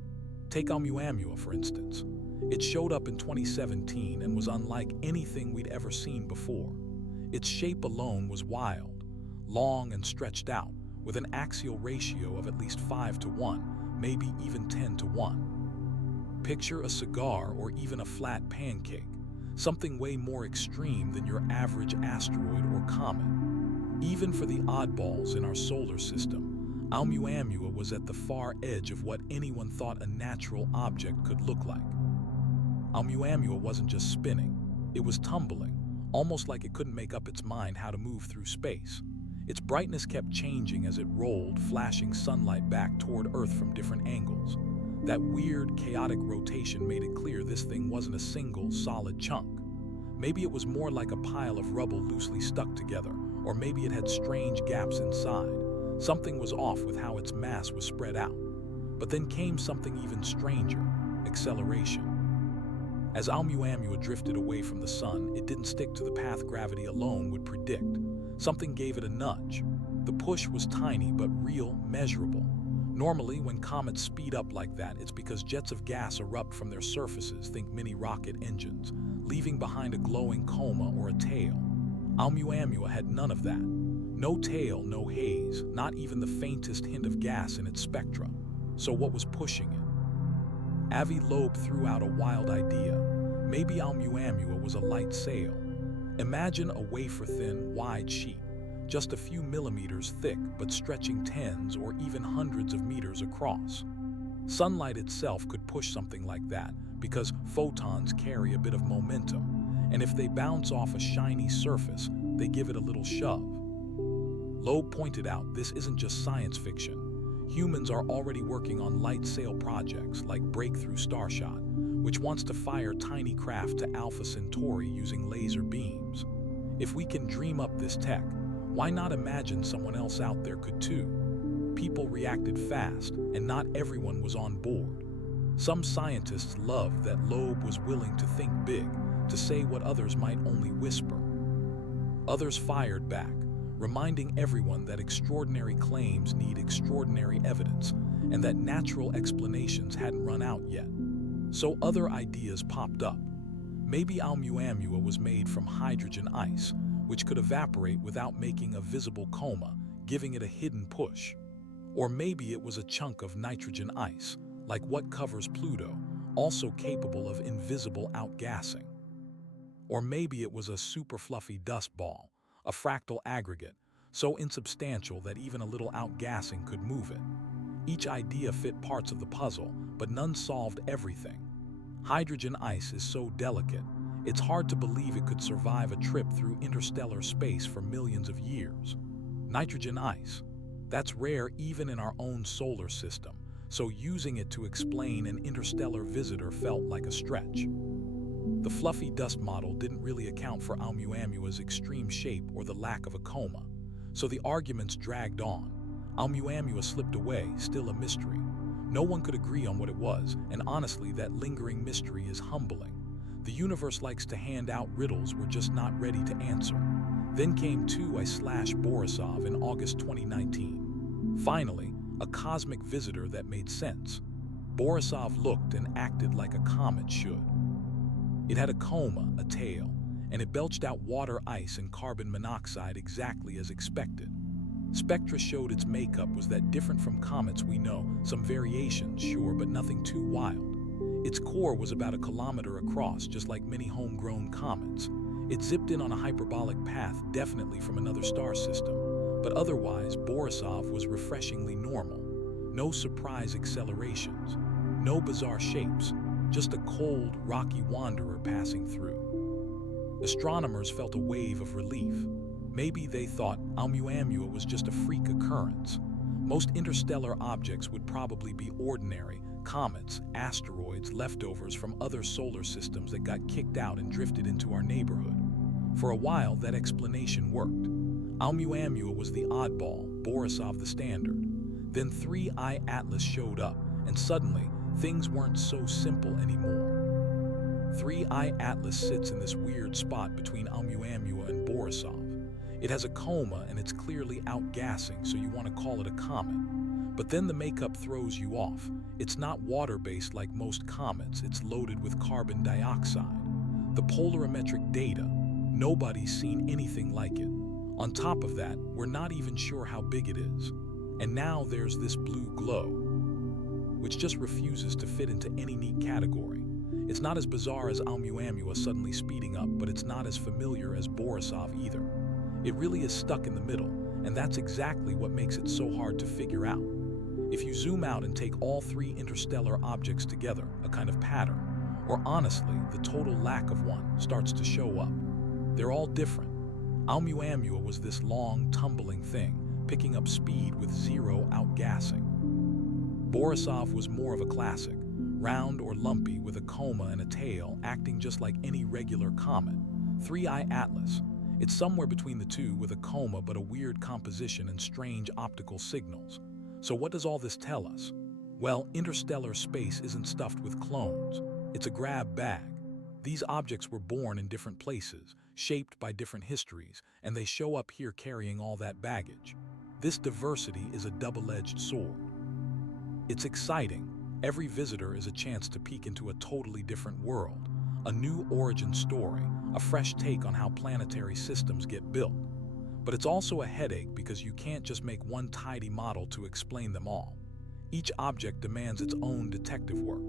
Take Oumuamua, for instance. It showed up in 2017 and was unlike anything we'd ever seen before. Its shape alone was wild, long and stretched out, with an axial ratio of at least 5:1, maybe even 10:1. Picture a cigar or even a flat pancake, something way more extreme than your average asteroid or comet. Even for the oddballs in our solar system, Oumuamua was at the far edge of what anyone thought a natural object could look like. Oumuamua wasn't just spinning, it was tumbling, almost like it couldn't make up its mind how to move through space. Its brightness kept changing as it rolled, flashing sunlight back toward Earth from different angles. That weird, chaotic rotation made it clear this thing wasn't a single, solid chunk. Maybe it was more like a pile of rubble loosely stuck together, or maybe it had strange gaps inside. Something was off with how its mass was spread out. But then came something even stranger: acceleration. As Oumuamua drifted away from the sun, it didn't stick to the path gravity alone would predict. Something gave it a nudge. The push was tiny but real, measurable. Normally, when comets speed up like that, it's because jets of gas erupt from their surfaces, think mini rocket engines, leaving behind a glowing coma or a tail. Oumuamua had none of that. No tail, no haze, not even the faintest hint of gas in its spectra. So what was pushing it? Avi Loeb threw out a wild idea. Maybe Oumuamua was a light sail. Imagine a wafer-thin, wide sheet, just a few millimeters thick but stretching tens or even hundreds of meters across. Sunlight itself could push something like that because photons carry a bit of momentum, and if they bounce off a shiny surface, they give it a little shove. Loeb pointed out this isn't just science fiction. Humans are already working on light sail projects like Breakthrough Starshot, which wants to fire tiny craft to Alpha Centauri using laser beams. If we can dream up this tech, why not imagine someone else out there could too? People reacted fast, and not everyone was on board. Some scientists loved that Loeb was willing to think big, to say what others might only whisper. Others fired back, reminding everyone that extraordinary claims need extraordinary evidence and that natural explanations hadn't run out yet. So other ideas popped up. Maybe Oumuamua was made from hydrogen ice, which could evaporate without making a visible coma, giving it a hidden push. Or maybe it was a chunk of nitrogen ice, like what covers Pluto, also capable of invisible outgassing. Or maybe it was a super fluffy dust ball, a fractal aggregate, so insubstantial that even a little outgassing could move it. Each idea fit parts of the puzzle, but none solved everything. Hydrogen ice is so delicate, it's hard to believe it could survive a trip through interstellar space for millions of years. Nitrogen ice, that's rare even in our own solar system, so using it to explain an interstellar visitor felt like a stretch. The fluffy dust model didn't really account for Oumuamua's extreme shape or the lack of a coma, so the arguments dragged on. Oumuamua slipped away, still a mystery. No one could agree on what it was, and honestly, that lingering mystery is humbling. The universe likes to hand out riddles we're just not ready to answer. Then came 3I/Borisov in August 2019. Finally, a cosmic visitor that made sense. Borisov looked and acted like a comet should. It had a coma, a tail, and it belched out water, ice, and carbon monoxide exactly as expected. Spectra showed its makeup was that different from comets we know, some variations, sure, but nothing too wild. Its core was about 1 kilometer across, just like many homegrown comets. It zipped in on a hyperbolic path, definitely from another star system. But otherwise, Borisov was refreshingly normal. No surprise accelerations, no bizarre shapes, just a cold, rocky wanderer passing through. Astronomers felt a wave of relief. Maybe they thought Oumuamua was just a freak occurrence. Most interstellar objects would probably be ordinary, comets, asteroids, leftovers from other solar systems that got kicked out and drifted into our neighborhood. For a while, that explanation worked. Oumuamua was the oddball, Borisov the standard. Then 3IATLAS showed up, and suddenly, things weren't so simple anymore. 3IATLAS sits in this weird spot between Oumuamua and Borisov. It has a coma and it's clearly outgassing, so you want to call it a comet. But then the makeup throws you off. It's not water-based like most comets, it's loaded with carbon dioxide. The polarimetric data, nobody's seen anything like it. On top of that, we're not even sure how big it is. And now there's this blue glow, which just refuses to fit into any neat category. It's not as bizarre as Oumuamua suddenly speeding up, but it's not as familiar as Borisov either. It really is stuck in the middle, and that's exactly what makes it so hard to figure out. If you zoom out and take all three interstellar objects together, a kind of pattern, or honestly, the total lack of one, starts to show up. They're all different. Oumuamua was this long, tumbling thing, picking up speed with zero outgassing. Borisov was more of a classic, round or lumpy with a coma and a tail, acting just like any regular comet. 3IATLAS. It's somewhere between the two with a coma but a weird composition and strange optical signals. So what does all this tell us? Well, interstellar space isn't stuffed with clones. It's a grab bag. These objects were born in different places, shaped by different histories, and they show up here carrying all that baggage. This diversity is a double-edged sword. It's exciting. Every visitor is a chance to peek into a totally different world, a new origin story, a fresh take on how planetary systems get built. But it's also a headache because you can't just make one tidy model to explain them all. Each object demands its own detective work.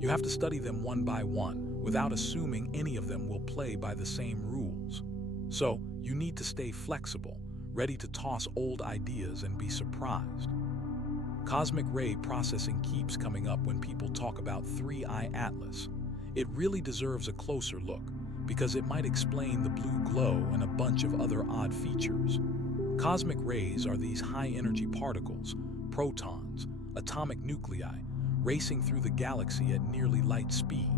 You have to study them one by one without assuming any of them will play by the same rules. So, you need to stay flexible, ready to toss old ideas and be surprised. Cosmic ray processing keeps coming up when people talk about 3IATLAS. It really deserves a closer look, because it might explain the blue glow and a bunch of other odd features. Cosmic rays are these high-energy particles, protons, atomic nuclei, racing through the galaxy at nearly light speed.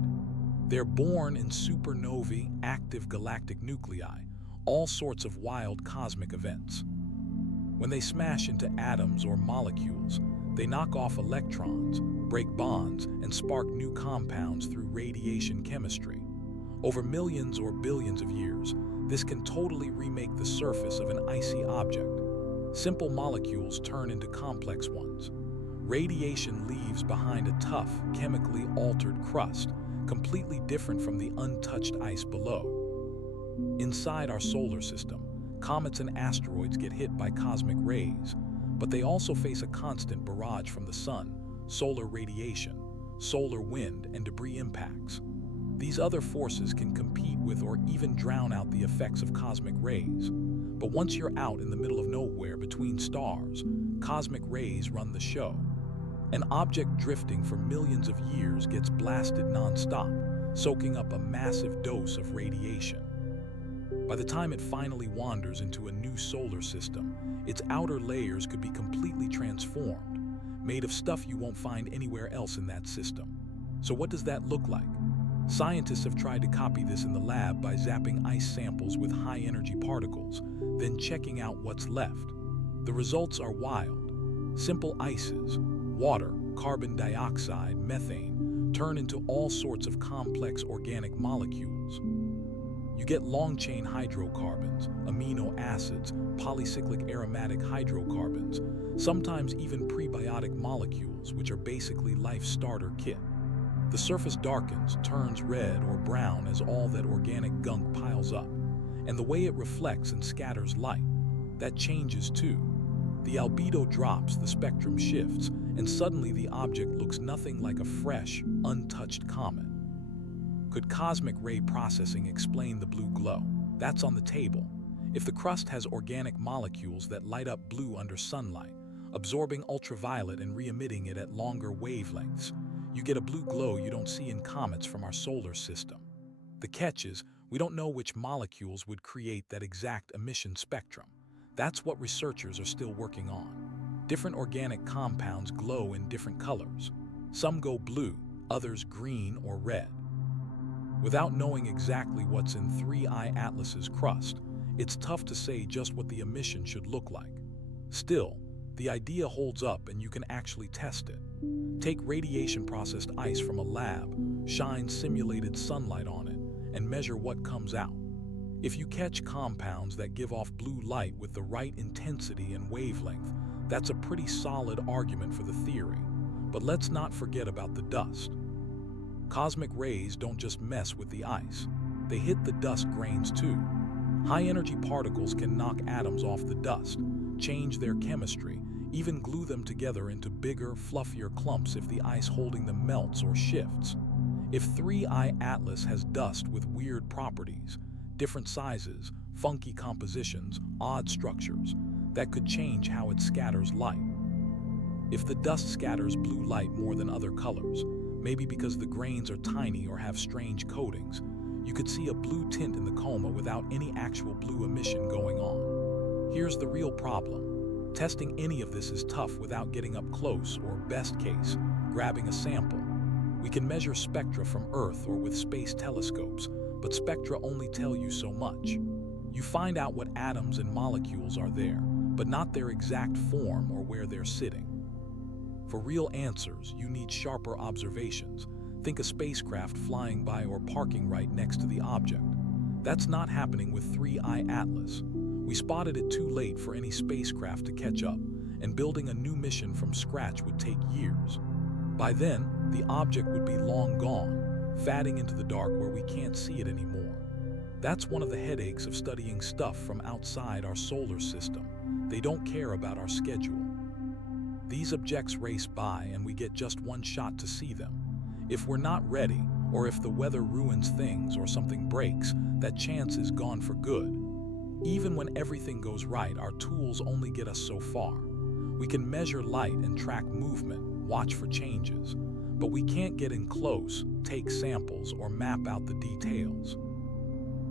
They're born in supernovae, active galactic nuclei, all sorts of wild cosmic events. When they smash into atoms or molecules, they knock off electrons, break bonds, and spark new compounds through radiation chemistry. Over millions or billions of years, this can totally remake the surface of an icy object. Simple molecules turn into complex ones. Radiation leaves behind a tough, chemically altered crust, completely different from the untouched ice below. Inside our solar system, comets and asteroids get hit by cosmic rays, but they also face a constant barrage from the sun, solar radiation, solar wind, and debris impacts. These other forces can compete with or even drown out the effects of cosmic rays. But once you're out in the middle of nowhere between stars, cosmic rays run the show. An object drifting for millions of years gets blasted non-stop, soaking up a massive dose of radiation. By the time it finally wanders into a new solar system, its outer layers could be completely transformed, made of stuff you won't find anywhere else in that system. So what does that look like? Scientists have tried to copy this in the lab by zapping ice samples with high-energy particles, then checking out what's left. The results are wild. Simple ices, water, carbon dioxide, methane, turn into all sorts of complex organic molecules. You get long-chain hydrocarbons, amino acids, polycyclic aromatic hydrocarbons, sometimes even prebiotic molecules, which are basically life starter kit. The surface darkens, turns red or brown as all that organic gunk piles up, and the way it reflects and scatters light, that changes too. The albedo drops, the spectrum shifts, and suddenly the object looks nothing like a fresh, untouched comet. Could cosmic ray processing explain the blue glow? That's on the table. If the crust has organic molecules that light up blue under sunlight, absorbing ultraviolet and re-emitting it at longer wavelengths, you get a blue glow you don't see in comets from our solar system. The catch is, we don't know which molecules would create that exact emission spectrum. That's what researchers are still working on. Different organic compounds glow in different colors. Some go blue, others green or red. Without knowing exactly what's in 3IATLAS's crust, it's tough to say just what the emission should look like. Still, the idea holds up and you can actually test it. Take radiation-processed ice from a lab, shine simulated sunlight on it, and measure what comes out. If you catch compounds that give off blue light with the right intensity and wavelength, that's a pretty solid argument for the theory. But let's not forget about the dust. Cosmic rays don't just mess with the ice. They hit the dust grains too. High-energy particles can knock atoms off the dust, change their chemistry, even glue them together into bigger, fluffier clumps if the ice holding them melts or shifts. If 3IATLAS has dust with weird properties, different sizes, funky compositions, odd structures, that could change how it scatters light. If the dust scatters blue light more than other colors, maybe because the grains are tiny or have strange coatings, you could see a blue tint in the coma without any actual blue emission going on. Here's the real problem. Testing any of this is tough without getting up close or, best case, grabbing a sample. We can measure spectra from Earth or with space telescopes, but spectra only tell you so much. You find out what atoms and molecules are there, but not their exact form or where they're sitting. For real answers, you need sharper observations. Think a spacecraft flying by or parking right next to the object. That's not happening with 3IATLAS. We spotted it too late for any spacecraft to catch up, and building a new mission from scratch would take years. By then, the object would be long gone, fading into the dark where we can't see it anymore. That's one of the headaches of studying stuff from outside our solar system. They don't care about our schedule. These objects race by and we get just one shot to see them. If we're not ready, or if the weather ruins things or something breaks, that chance is gone for good. Even when everything goes right, our tools only get us so far. We can measure light and track movement, watch for changes, but we can't get in close, take samples, or map out the details.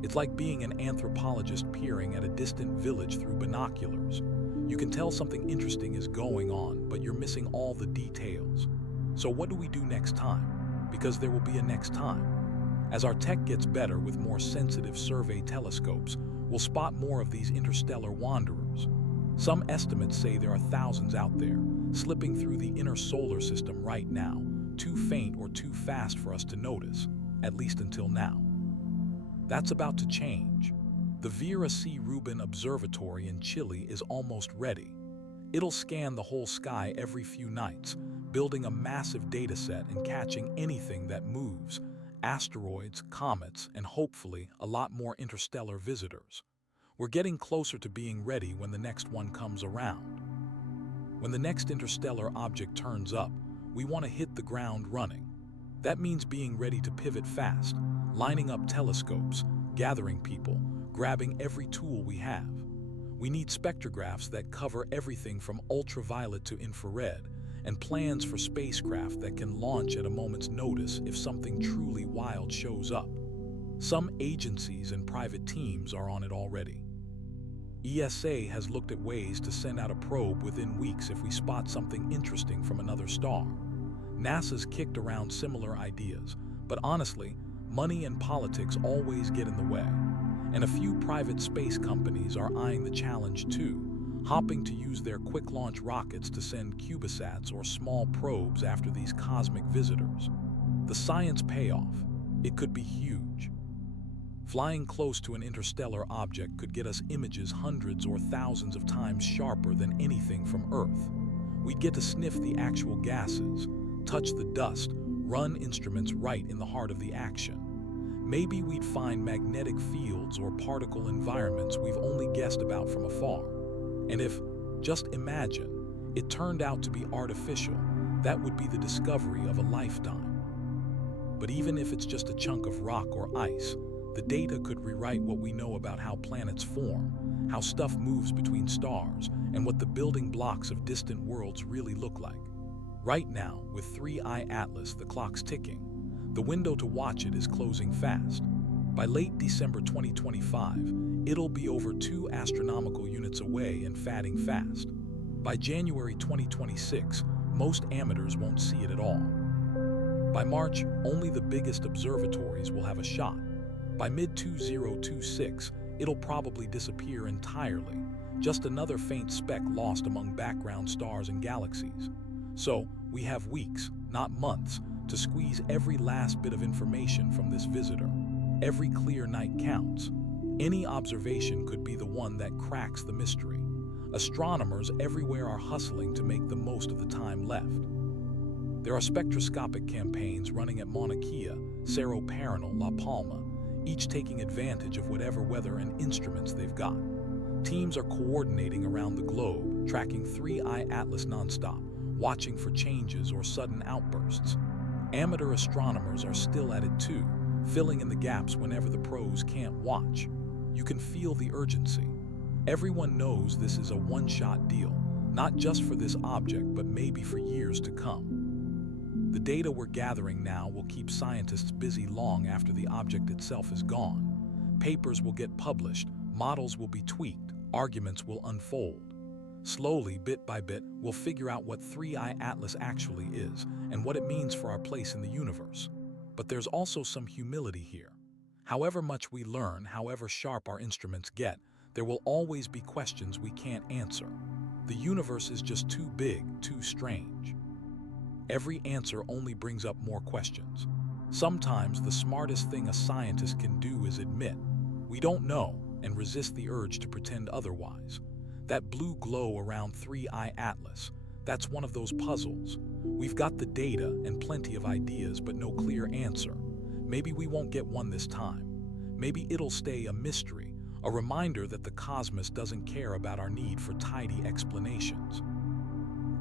It's like being an anthropologist peering at a distant village through binoculars. You can tell something interesting is going on, but you're missing all the details. So what do we do next time? Because there will be a next time. As our tech gets better with more sensitive survey telescopes, we'll spot more of these interstellar wanderers. Some estimates say there are thousands out there, slipping through the inner solar system right now, too faint or too fast for us to notice, at least until now. That's about to change. The Vera C. Rubin Observatory in Chile is almost ready. It'll scan the whole sky every few nights, building a massive dataset and catching anything that moves, asteroids, comets, and hopefully a lot more interstellar visitors. We're getting closer to being ready when the next one comes around. When the next interstellar object turns up, we want to hit the ground running. That means being ready to pivot fast, lining up telescopes, gathering people, grabbing every tool we have. We need spectrographs that cover everything from ultraviolet to infrared, and plans for spacecraft that can launch at a moment's notice if something truly wild shows up. Some agencies and private teams are on it already. ESA has looked at ways to send out a probe within weeks if we spot something interesting from another star. NASA's kicked around similar ideas, but honestly, money and politics always get in the way. And a few private space companies are eyeing the challenge too, hoping to use their quick-launch rockets to send CubeSats or small probes after these cosmic visitors. The science payoff, it could be huge. Flying close to an interstellar object could get us images hundreds or thousands of times sharper than anything from Earth. We'd get to sniff the actual gases, touch the dust, run instruments right in the heart of the action. Maybe we'd find magnetic fields or particle environments we've only guessed about from afar. And if, just imagine, it turned out to be artificial, that would be the discovery of a lifetime. But even if it's just a chunk of rock or ice, the data could rewrite what we know about how planets form, how stuff moves between stars, and what the building blocks of distant worlds really look like. Right now, with 3IATLAS, the clock's ticking. The window to watch it is closing fast. By late December 2025, it'll be over 2 astronomical units away and fatting fast. By January 2026, most amateurs won't see it at all. By March, only the biggest observatories will have a shot. By mid-2026, it'll probably disappear entirely, just another faint speck lost among background stars and galaxies. So, we have weeks, not months, to squeeze every last bit of information from this visitor. Every clear night counts. Any observation could be the one that cracks the mystery. Astronomers everywhere are hustling to make the most of the time left. There are spectroscopic campaigns running at Mauna Kea, Cerro Paranal, La Palma, each taking advantage of whatever weather and instruments they've got. Teams are coordinating around the globe, tracking 3IATLAS nonstop, watching for changes or sudden outbursts. Amateur astronomers are still at it too, filling in the gaps whenever the pros can't watch. You can feel the urgency. Everyone knows this is a one-shot deal, not just for this object, but maybe for years to come. The data we're gathering now will keep scientists busy long after the object itself is gone. Papers will get published, models will be tweaked, arguments will unfold. Slowly, bit by bit, we'll figure out what 3IATLAS actually is and what it means for our place in the universe. But there's also some humility here. However much we learn, however sharp our instruments get, there will always be questions we can't answer. The universe is just too big, too strange. Every answer only brings up more questions. Sometimes the smartest thing a scientist can do is admit, we don't know, and resist the urge to pretend otherwise. That blue glow around 3IATLAS, that's one of those puzzles. We've got the data and plenty of ideas, but no clear answer. Maybe we won't get one this time. Maybe it'll stay a mystery, a reminder that the cosmos doesn't care about our need for tidy explanations.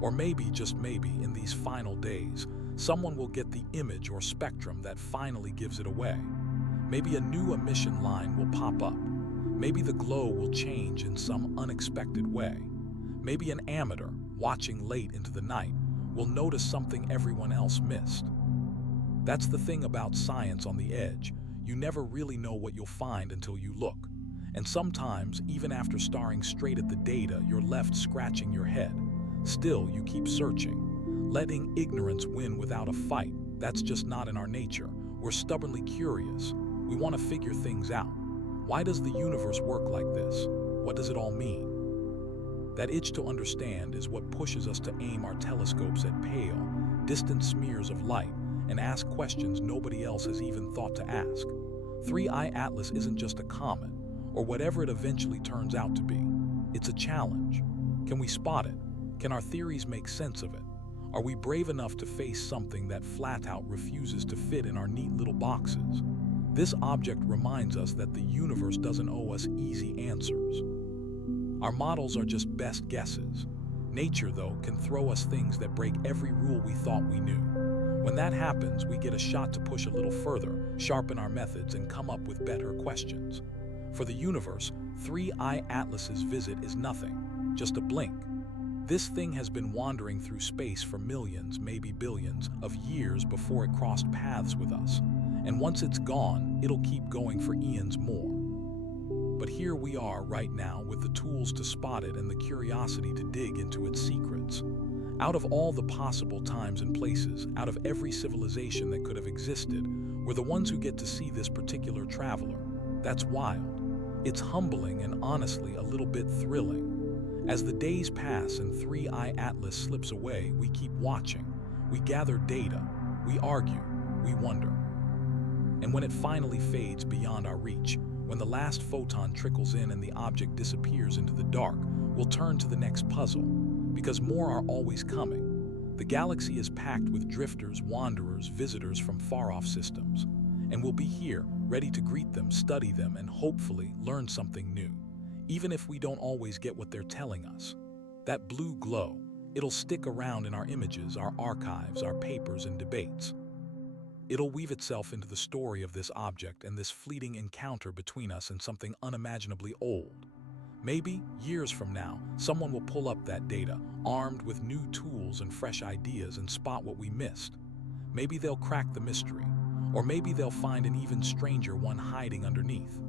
Or maybe, just maybe, in these final days, someone will get the image or spectrum that finally gives it away. Maybe a new emission line will pop up. Maybe the glow will change in some unexpected way. Maybe an amateur, watching late into the night, will notice something everyone else missed. That's the thing about science on the edge. You never really know what you'll find until you look. And sometimes, even after staring straight at the data, you're left scratching your head. Still, you keep searching. Letting ignorance win without a fight, that's just not in our nature. We're stubbornly curious. We want to figure things out. Why does the universe work like this? What does it all mean? That itch to understand is what pushes us to aim our telescopes at pale, distant smears of light and ask questions nobody else has even thought to ask. 3IATLAS isn't just a comet, or whatever it eventually turns out to be. It's a challenge. Can we spot it? Can our theories make sense of it? Are we brave enough to face something that flat out refuses to fit in our neat little boxes? This object reminds us that the universe doesn't owe us easy answers. Our models are just best guesses. Nature, though, can throw us things that break every rule we thought we knew. When that happens, we get a shot to push a little further, sharpen our methods, and come up with better questions. For the universe, 3IATLAS's visit is nothing, just a blink. This thing has been wandering through space for millions, maybe billions, of years before it crossed paths with us. And once it's gone, it'll keep going for eons more. But here we are right now with the tools to spot it and the curiosity to dig into its secrets. Out of all the possible times and places, out of every civilization that could have existed, we're the ones who get to see this particular traveler. That's wild. It's humbling and honestly a little bit thrilling. As the days pass and 3IATLAS slips away, we keep watching. We gather data. We argue. We wonder. And when it finally fades beyond our reach, when the last photon trickles in and the object disappears into the dark, we'll turn to the next puzzle, because more are always coming. The galaxy is packed with drifters, wanderers, visitors from far-off systems, and we'll be here, ready to greet them, study them, and hopefully learn something new, even if we don't always get what they're telling us. That blue glow, it'll stick around in our images, our archives, our papers, and debates. It'll weave itself into the story of this object and this fleeting encounter between us and something unimaginably old. Maybe, years from now, someone will pull up that data, armed with new tools and fresh ideas, and spot what we missed. Maybe they'll crack the mystery, or maybe they'll find an even stranger one hiding underneath.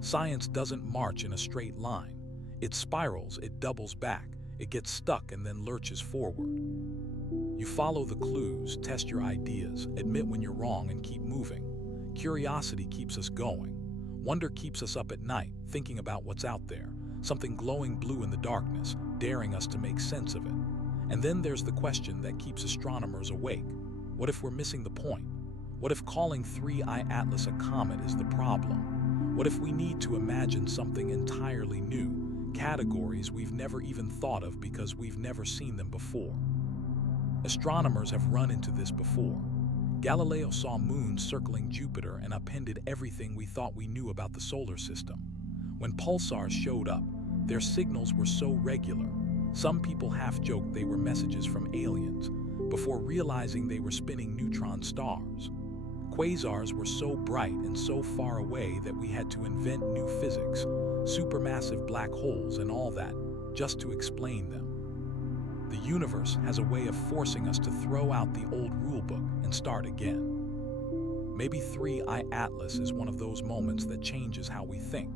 Science doesn't march in a straight line. It spirals, it doubles back, it gets stuck and then lurches forward. You follow the clues, test your ideas, admit when you're wrong, and keep moving. Curiosity keeps us going. Wonder keeps us up at night, thinking about what's out there, something glowing blue in the darkness, daring us to make sense of it. And then there's the question that keeps astronomers awake. What if we're missing the point? What if calling 3IATLAS a comet is the problem? What if we need to imagine something entirely new, categories we've never even thought of because we've never seen them before? Astronomers have run into this before. Galileo saw moons circling Jupiter and upended everything we thought we knew about the solar system. When pulsars showed up, their signals were so regular, some people half-joked they were messages from aliens, before realizing they were spinning neutron stars. Quasars were so bright and so far away that we had to invent new physics, supermassive black holes and all that, just to explain them. The universe has a way of forcing us to throw out the old rulebook and start again. Maybe 3IATLAS is one of those moments that changes how we think.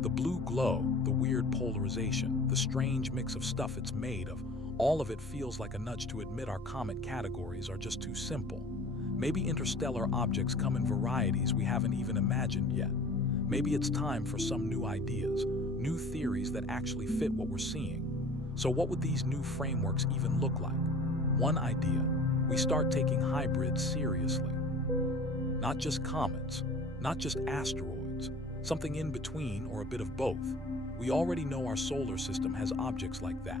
The blue glow, the weird polarization, the strange mix of stuff it's made of, all of it feels like a nudge to admit our comet categories are just too simple. Maybe interstellar objects come in varieties we haven't even imagined yet. Maybe it's time for some new ideas, new theories that actually fit what we're seeing. So what would these new frameworks even look like? One idea, we start taking hybrids seriously. Not just comets, not just asteroids, something in between or a bit of both. We already know our solar system has objects like that.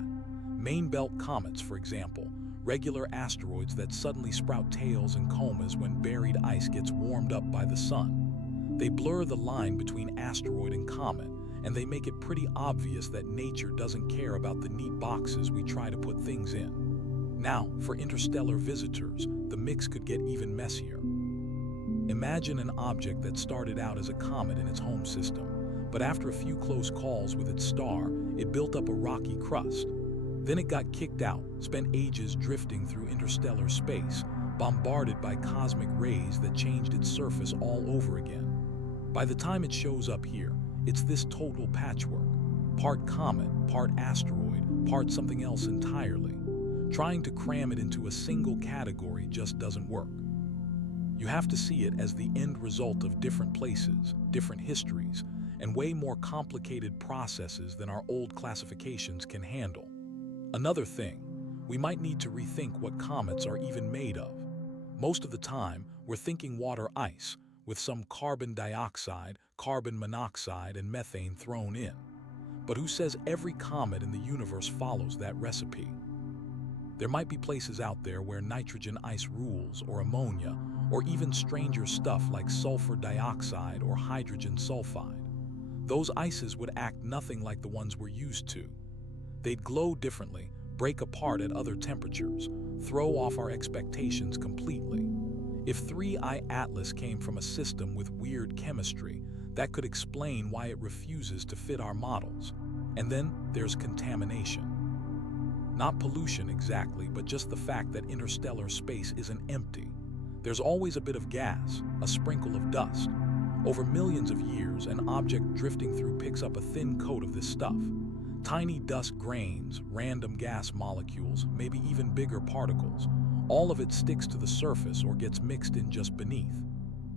Main belt comets, for example, regular asteroids that suddenly sprout tails and comas when buried ice gets warmed up by the sun. They blur the line between asteroid and comet, and they make it pretty obvious that nature doesn't care about the neat boxes we try to put things in. Now, for interstellar visitors, the mix could get even messier. Imagine an object that started out as a comet in its home system, but after a few close calls with its star, it built up a rocky crust. Then it got kicked out, spent ages drifting through interstellar space, bombarded by cosmic rays that changed its surface all over again. By the time it shows up here, it's this total patchwork. Part comet, part asteroid, part something else entirely. Trying to cram it into a single category just doesn't work. You have to see it as the end result of different places, different histories, and way more complicated processes than our old classifications can handle. Another thing, we might need to rethink what comets are even made of. Most of the time, we're thinking water ice, with some carbon dioxide, carbon monoxide, and methane thrown in. But who says every comet in the universe follows that recipe? There might be places out there where nitrogen ice rules, or ammonia, or even stranger stuff like sulfur dioxide or hydrogen sulfide. Those ices would act nothing like the ones we're used to. They'd glow differently, break apart at other temperatures, throw off our expectations completely. If 3IATLAS came from a system with weird chemistry, that could explain why it refuses to fit our models. And then there's contamination. Not pollution exactly, but just the fact that interstellar space isn't empty. There's always a bit of gas, a sprinkle of dust. Over millions of years, an object drifting through picks up a thin coat of this stuff. Tiny dust grains, random gas molecules, maybe even bigger particles. All of it sticks to the surface or gets mixed in just beneath.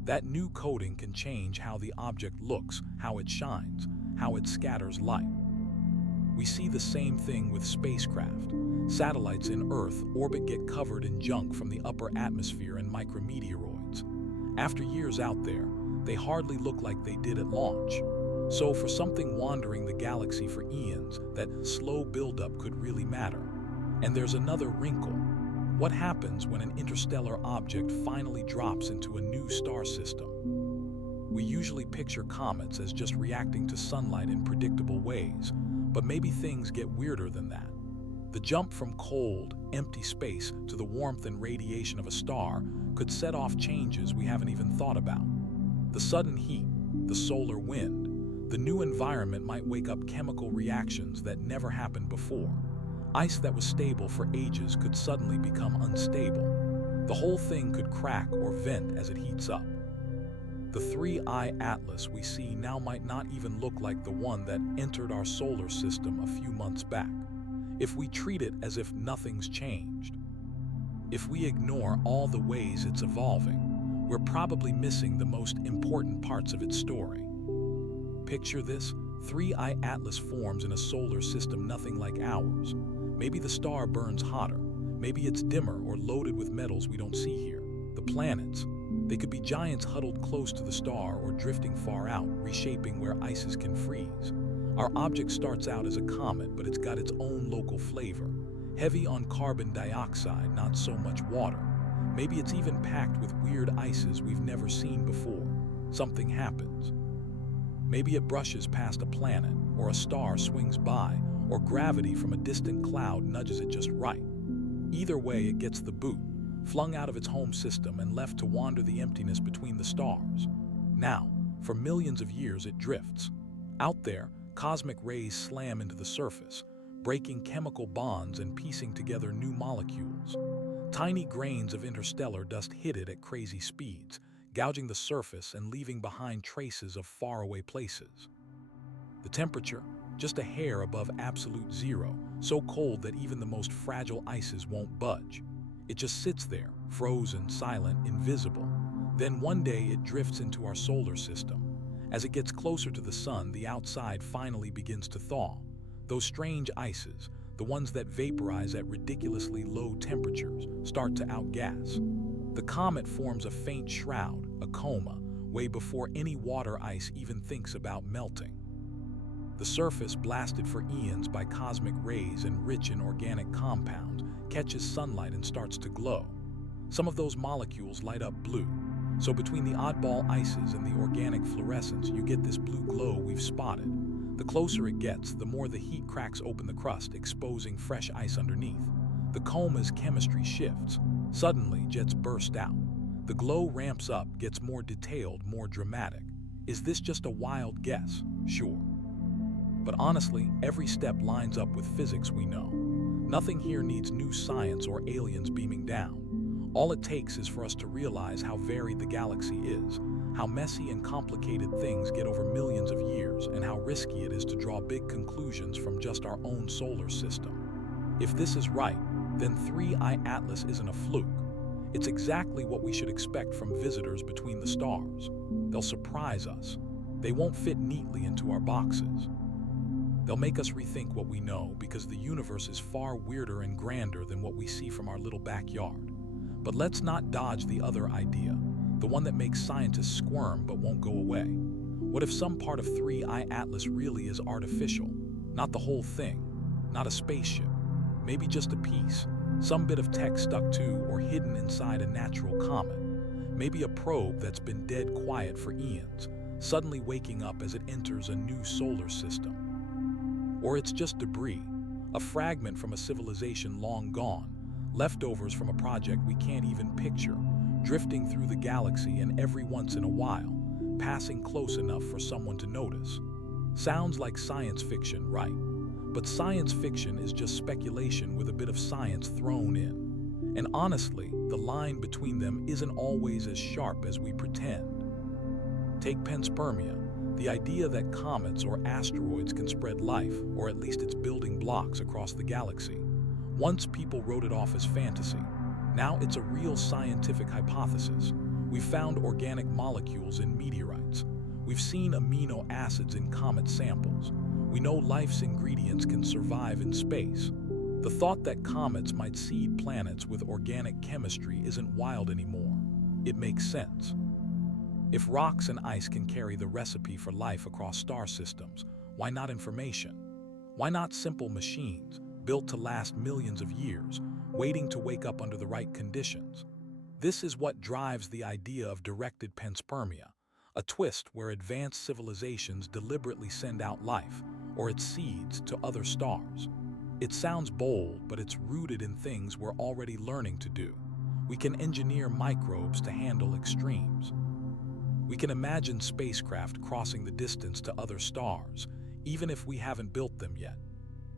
That new coating can change how the object looks, how it shines, how it scatters light. We see the same thing with spacecraft. Satellites in Earth orbit get covered in junk from the upper atmosphere and micrometeoroids. After years out there, they hardly look like they did at launch. So for something wandering the galaxy for eons, that slow buildup could really matter. And there's another wrinkle. What happens when an interstellar object finally drops into a new star system? We usually picture comets as just reacting to sunlight in predictable ways, but maybe things get weirder than that. The jump from cold, empty space to the warmth and radiation of a star could set off changes we haven't even thought about. The sudden heat, the solar wind, the new environment might wake up chemical reactions that never happened before. Ice that was stable for ages could suddenly become unstable. The whole thing could crack or vent as it heats up. The 3IATLAS we see now might not even look like the one that entered our solar system a few months back, if we treat it as if nothing's changed. If we ignore all the ways it's evolving, we're probably missing the most important parts of its story. Picture this: 3IATLAS forms in a solar system nothing like ours. Maybe the star burns hotter, maybe it's dimmer or loaded with metals we don't see here. The planets, they could be giants huddled close to the star or drifting far out, reshaping where ices can freeze. Our object starts out as a comet, but it's got its own local flavor. Heavy on carbon dioxide, not so much water. Maybe it's even packed with weird ices we've never seen before. Something happens. Maybe it brushes past a planet, or a star swings by, or gravity from a distant cloud nudges it just right. Either way, it gets the boot, flung out of its home system and left to wander the emptiness between the stars. Now, for millions of years, it drifts. Out there, cosmic rays slam into the surface, breaking chemical bonds and piecing together new molecules. Tiny grains of interstellar dust hit it at crazy speeds, gouging the surface and leaving behind traces of faraway places. The temperature, just a hair above absolute zero, so cold that even the most fragile ices won't budge. It just sits there, frozen, silent, invisible. Then one day it drifts into our solar system. As it gets closer to the sun, the outside finally begins to thaw. Those strange ices, the ones that vaporize at ridiculously low temperatures, start to outgas. The comet forms a faint shroud, a coma, way before any water ice even thinks about melting. The surface, blasted for eons by cosmic rays and rich in organic compounds, catches sunlight and starts to glow. Some of those molecules light up blue. So between the oddball ices and the organic fluorescence, you get this blue glow we've spotted. The closer it gets, the more the heat cracks open the crust, exposing fresh ice underneath. The coma's chemistry shifts. Suddenly, jets burst out. The glow ramps up, gets more detailed, more dramatic. Is this just a wild guess? Sure. But honestly, every step lines up with physics we know. Nothing here needs new science or aliens beaming down. All it takes is for us to realize how varied the galaxy is, how messy and complicated things get over millions of years, and how risky it is to draw big conclusions from just our own solar system. If this is right, then 3IATLAS isn't a fluke. It's exactly what we should expect from visitors between the stars. They'll surprise us. They won't fit neatly into our boxes. They'll make us rethink what we know, because the universe is far weirder and grander than what we see from our little backyard. But let's not dodge the other idea. The one that makes scientists squirm but won't go away. What if some part of 3IATLAS really is artificial? Not the whole thing, not a spaceship, maybe just a piece, some bit of tech stuck to or hidden inside a natural comet. Maybe a probe that's been dead quiet for eons, suddenly waking up as it enters a new solar system. Or it's just debris, a fragment from a civilization long gone, leftovers from a project we can't even picture, drifting through the galaxy and every once in a while, passing close enough for someone to notice. Sounds like science fiction, right? But science fiction is just speculation with a bit of science thrown in. And honestly, the line between them isn't always as sharp as we pretend. Take panspermia, the idea that comets or asteroids can spread life, or at least its building blocks, across the galaxy. Once people wrote it off as fantasy. Now it's a real scientific hypothesis. We've found organic molecules in meteorites. We've seen amino acids in comet samples. We know life's ingredients can survive in space. The thought that comets might seed planets with organic chemistry isn't wild anymore. It makes sense. If rocks and ice can carry the recipe for life across star systems, why not information? Why not simple machines, built to last millions of years, waiting to wake up under the right conditions? This is what drives the idea of directed panspermia, a twist where advanced civilizations deliberately send out life, or its seeds, to other stars. It sounds bold, but it's rooted in things we're already learning to do. We can engineer microbes to handle extremes. We can imagine spacecraft crossing the distance to other stars, even if we haven't built them yet.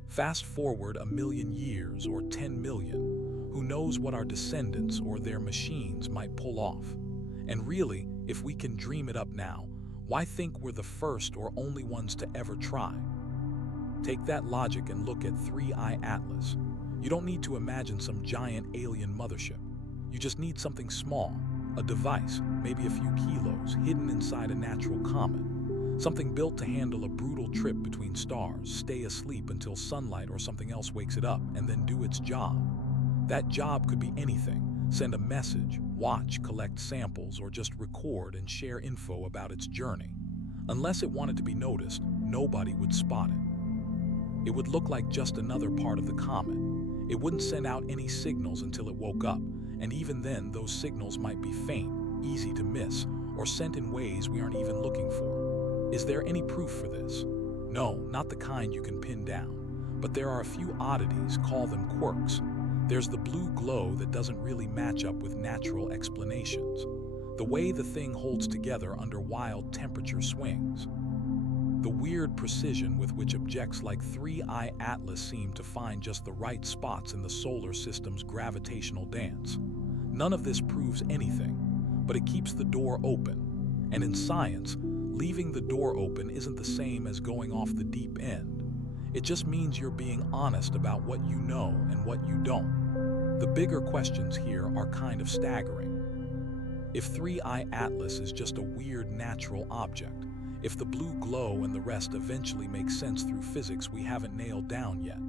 Fast forward 1,000,000 years or 10 million, who knows what our descendants or their machines might pull off? And really, if we can dream it up now, why think we're the first or only ones to ever try? Take that logic and look at 3IATLAS. You don't need to imagine some giant alien mothership. You just need something small, a device, maybe a few kilos, hidden inside a natural comet. Something built to handle a brutal trip between stars, stay asleep until sunlight or something else wakes it up, and then do its job. That job could be anything. Send a message, watch, collect samples, or just record and share info about its journey. Unless it wanted to be noticed, nobody would spot it. It would look like just another part of the comet. It wouldn't send out any signals until it woke up, and even then those signals might be faint, easy to miss, or sent in ways we aren't even looking for. Is there any proof for this? No, not the kind you can pin down. But there are a few oddities, call them quirks. There's the blue glow that doesn't really match up with natural explanations. The way the thing holds together under wild temperature swings. The weird precision with which objects like 3IATLAS seem to find just the right spots in the solar system's gravitational dance. None of this proves anything, but it keeps the door open. And in science, leaving the door open isn't the same as going off the deep end. It just means you're being honest about what you know and what you don't. The bigger questions here are kind of staggering. If 3IATLAS is just a weird natural object, if the blue glow and the rest eventually make sense through physics we haven't nailed down yet,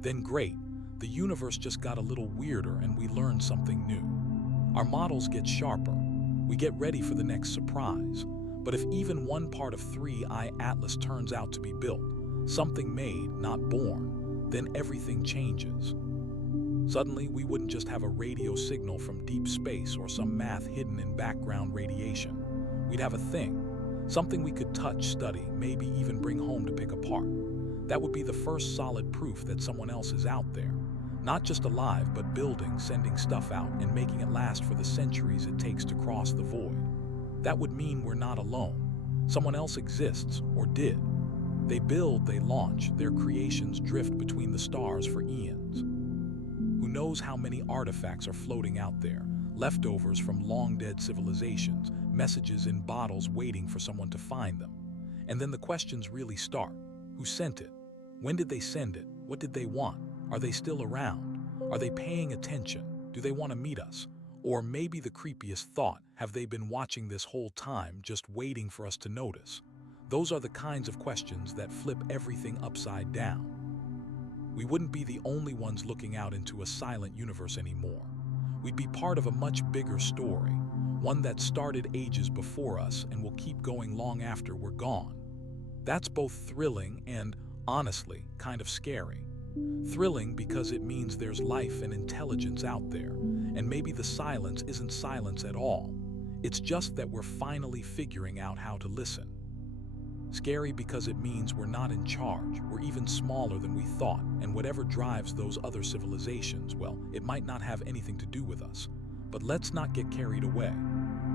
then great, the universe just got a little weirder and we learned something new. Our models get sharper, we get ready for the next surprise. But if even one part of 3IATLAS turns out to be built, something made, not born, then everything changes. Suddenly, we wouldn't just have a radio signal from deep space or some math hidden in background radiation. We'd have a thing. Something we could touch, study, maybe even bring home to pick apart. That would be the first solid proof that someone else is out there. Not just alive, but building, sending stuff out, and making it last for the centuries it takes to cross the void. That would mean we're not alone. Someone else exists, or did. They build, they launch, their creations drift between the stars for eons. Who knows how many artifacts are floating out there, leftovers from long-dead civilizations, messages in bottles waiting for someone to find them. And then the questions really start. Who sent it? When did they send it? What did they want? Are they still around? Are they paying attention? Do they want to meet us? Or maybe the creepiest thought, have they been watching this whole time, just waiting for us to notice? Those are the kinds of questions that flip everything upside down. We wouldn't be the only ones looking out into a silent universe anymore. We'd be part of a much bigger story, one that started ages before us and will keep going long after we're gone. That's both thrilling and, honestly, kind of scary. Thrilling because it means there's life and intelligence out there, and maybe the silence isn't silence at all. It's just that we're finally figuring out how to listen. Scary because it means we're not in charge, we're even smaller than we thought, and whatever drives those other civilizations, well, it might not have anything to do with us. But let's not get carried away.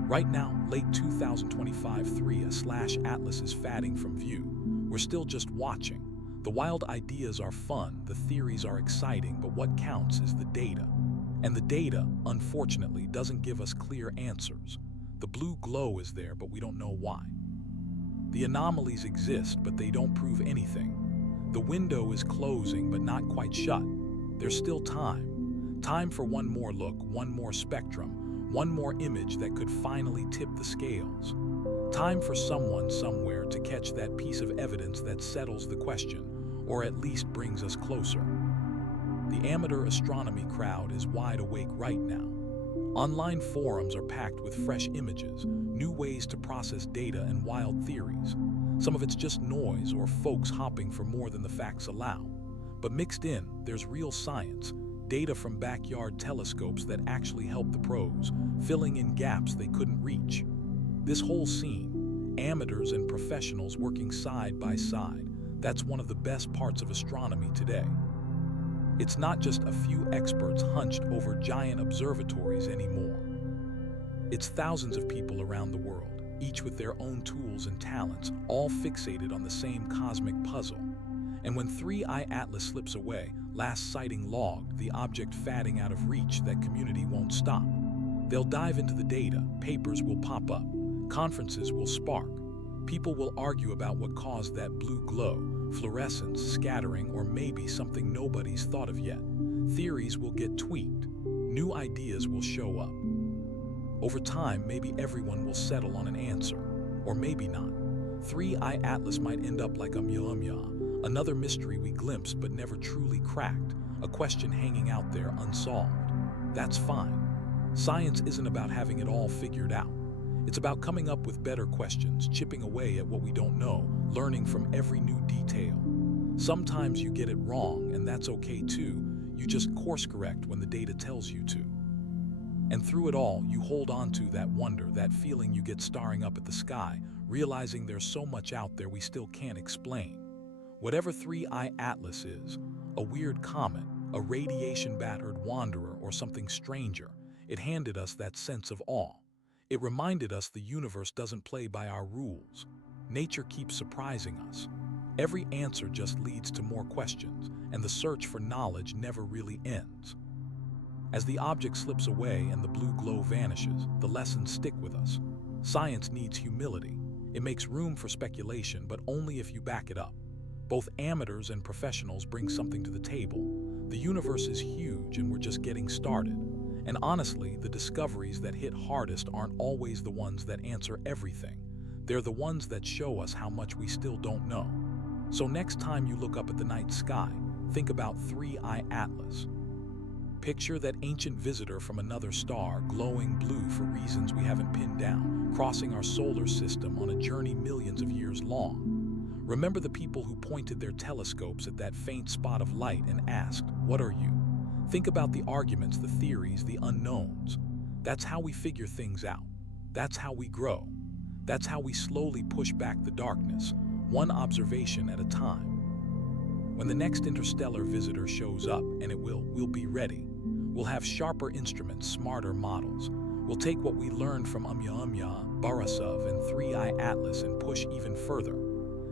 Right now, late 2025, 3IATLAS is fading from view. We're still just watching. The wild ideas are fun, the theories are exciting, but what counts is the data. And the data, unfortunately, doesn't give us clear answers. The blue glow is there, but we don't know why. The anomalies exist, but they don't prove anything. The window is closing, but not quite shut. There's still time. Time for one more look, one more spectrum, one more image that could finally tip the scales. Time for someone somewhere to catch that piece of evidence that settles the question, or at least brings us closer. The amateur astronomy crowd is wide awake right now. Online forums are packed with fresh images, new ways to process data, and wild theories. Some of it's just noise or folks hopping for more than the facts allow. But mixed in, there's real science, data from backyard telescopes that actually help the pros, filling in gaps they couldn't reach. This whole scene, amateurs and professionals working side by side, that's one of the best parts of astronomy today. It's not just a few experts hunched over giant observatories anymore. It's thousands of people around the world, each with their own tools and talents, all fixated on the same cosmic puzzle. And when 3IATLAS slips away, last sighting logged, the object fading out of reach, that community won't stop. They'll dive into the data, papers will pop up, conferences will spark. People will argue about what caused that blue glow, fluorescence, scattering, or maybe something nobody's thought of yet. Theories will get tweaked. New ideas will show up. Over time, maybe everyone will settle on an answer, or maybe not. 3IATLAS might end up like another mystery we glimpsed but never truly cracked, a question hanging out there unsolved. That's fine. Science isn't about having it all figured out. It's about coming up with better questions, chipping away at what we don't know, learning from every new detail. Sometimes you get it wrong, and that's okay too. You just course correct when the data tells you to. And through it all, you hold on to that wonder, that feeling you get staring up at the sky, realizing there's so much out there we still can't explain. Whatever 3IATLAS is, a weird comet, a radiation-battered wanderer, or something stranger, it handed us that sense of awe. It reminded us the universe doesn't play by our rules. Nature keeps surprising us. Every answer just leads to more questions, and the search for knowledge never really ends. As the object slips away and the blue glow vanishes, the lessons stick with us. Science needs humility. It makes room for speculation, but only if you back it up. Both amateurs and professionals bring something to the table. The universe is huge, and we're just getting started. And honestly, the discoveries that hit hardest aren't always the ones that answer everything. They're the ones that show us how much we still don't know. So next time you look up at the night sky, think about 3IATLAS. Picture that ancient visitor from another star, glowing blue for reasons we haven't pinned down, crossing our solar system on a journey millions of years long. Remember the people who pointed their telescopes at that faint spot of light and asked, "What are you?" Think about the arguments, the theories, the unknowns. That's how we figure things out. That's how we grow. That's how we slowly push back the darkness, one observation at a time. When the next interstellar visitor shows up, and it will, we'll be ready. We'll have sharper instruments, smarter models. We'll take what we learned from Borisov and 3IATLAS and push even further.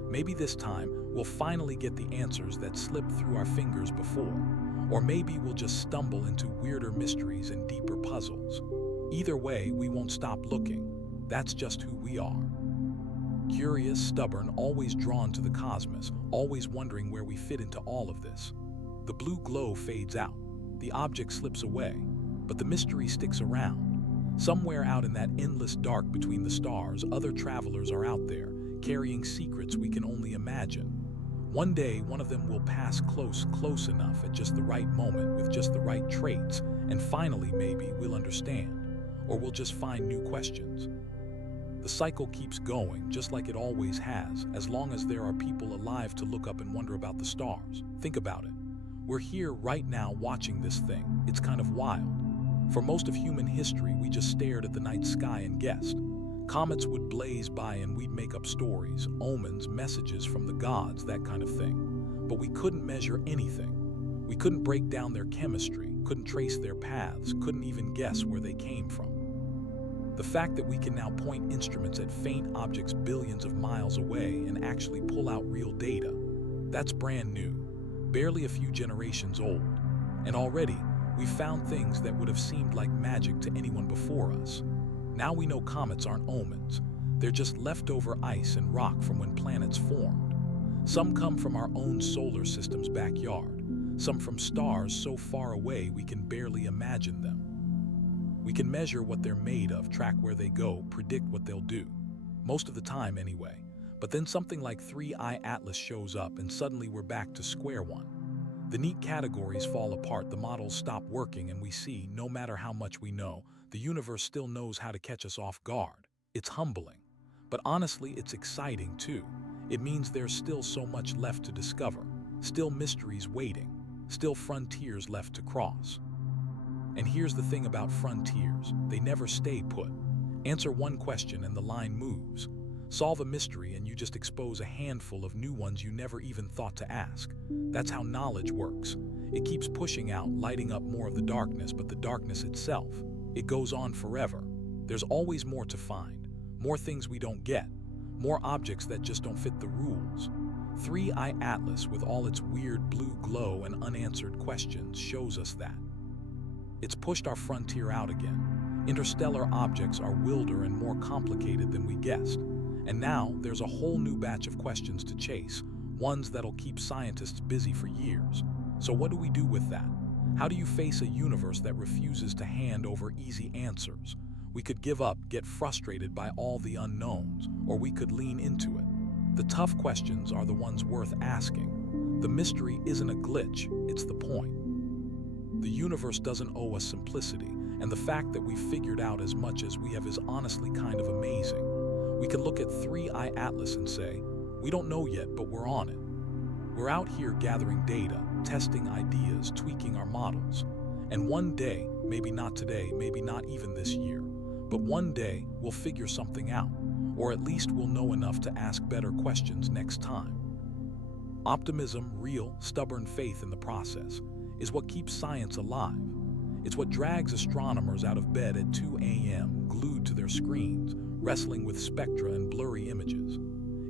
Maybe this time, we'll finally get the answers that slipped through our fingers before. Or maybe we'll just stumble into weirder mysteries and deeper puzzles. Either way, we won't stop looking. That's just who we are. Curious, stubborn, always drawn to the cosmos, always wondering where we fit into all of this. The blue glow fades out. The object slips away, but the mystery sticks around. Somewhere out in that endless dark between the stars, other travelers are out there, carrying secrets we can only imagine. One day, one of them will pass close enough at just the right moment with just the right traits, and finally, maybe, we'll understand. or we'll just find new questions. The cycle keeps going, just like it always has, as long as there are people alive to look up and wonder about the stars. Think about it. We're here right now watching this thing. It's kind of wild. For most of human history, we just stared at the night sky and guessed. Comets would blaze by and we'd make up stories, omens, messages from the gods, that kind of thing. But we couldn't measure anything. We couldn't break down their chemistry, couldn't trace their paths, couldn't even guess where they came from. The fact that we can now point instruments at faint objects billions of miles away and actually pull out real data, that's brand new, barely a few generations old. And already, we've found things that would have seemed like magic to anyone before us. Now we know comets aren't omens. They're just leftover ice and rock from when planets formed. Some come from our own solar system's backyard, some from stars so far away we can barely imagine them. We can measure what they're made of, track where they go, predict what they'll do. Most of the time anyway. But then something like 3IATLAS shows up and suddenly we're back to square one. The neat categories fall apart, the models stop working, and we see, no matter how much we know, the universe still knows how to catch us off guard. It's humbling. But honestly, it's exciting too. It means there's still so much left to discover, still mysteries waiting, still frontiers left to cross. And here's the thing about frontiers, they never stay put. Answer one question and the line moves. Solve a mystery and you just expose a handful of new ones you never even thought to ask. That's how knowledge works. It keeps pushing out, lighting up more of the darkness, but the darkness itself, it goes on forever. There's always more to find, more things we don't get, more objects that just don't fit the rules. 3IATLAS, with all its weird blue glow and unanswered questions, shows us that. It's pushed our frontier out again. Interstellar objects are wilder and more complicated than we guessed. And now there's a whole new batch of questions to chase, ones that'll keep scientists busy for years. So what do we do with that? How do you face a universe that refuses to hand over easy answers? We could give up, get frustrated by all the unknowns, or we could lean into it. The tough questions are the ones worth asking. The mystery isn't a glitch, it's the point. The universe doesn't owe us simplicity, and the fact that we've figured out as much as we have is honestly kind of amazing. We can look at 3IATLAS and say, we don't know yet, but we're on it. We're out here gathering data, testing ideas, tweaking our models. And one day, maybe not today, maybe not even this year, but one day we'll figure something out, or at least we'll know enough to ask better questions next time. Optimism, real, stubborn faith in the process, is what keeps science alive. It's what drags astronomers out of bed at 2 a.m., glued to their screens, wrestling with spectra and blurry images.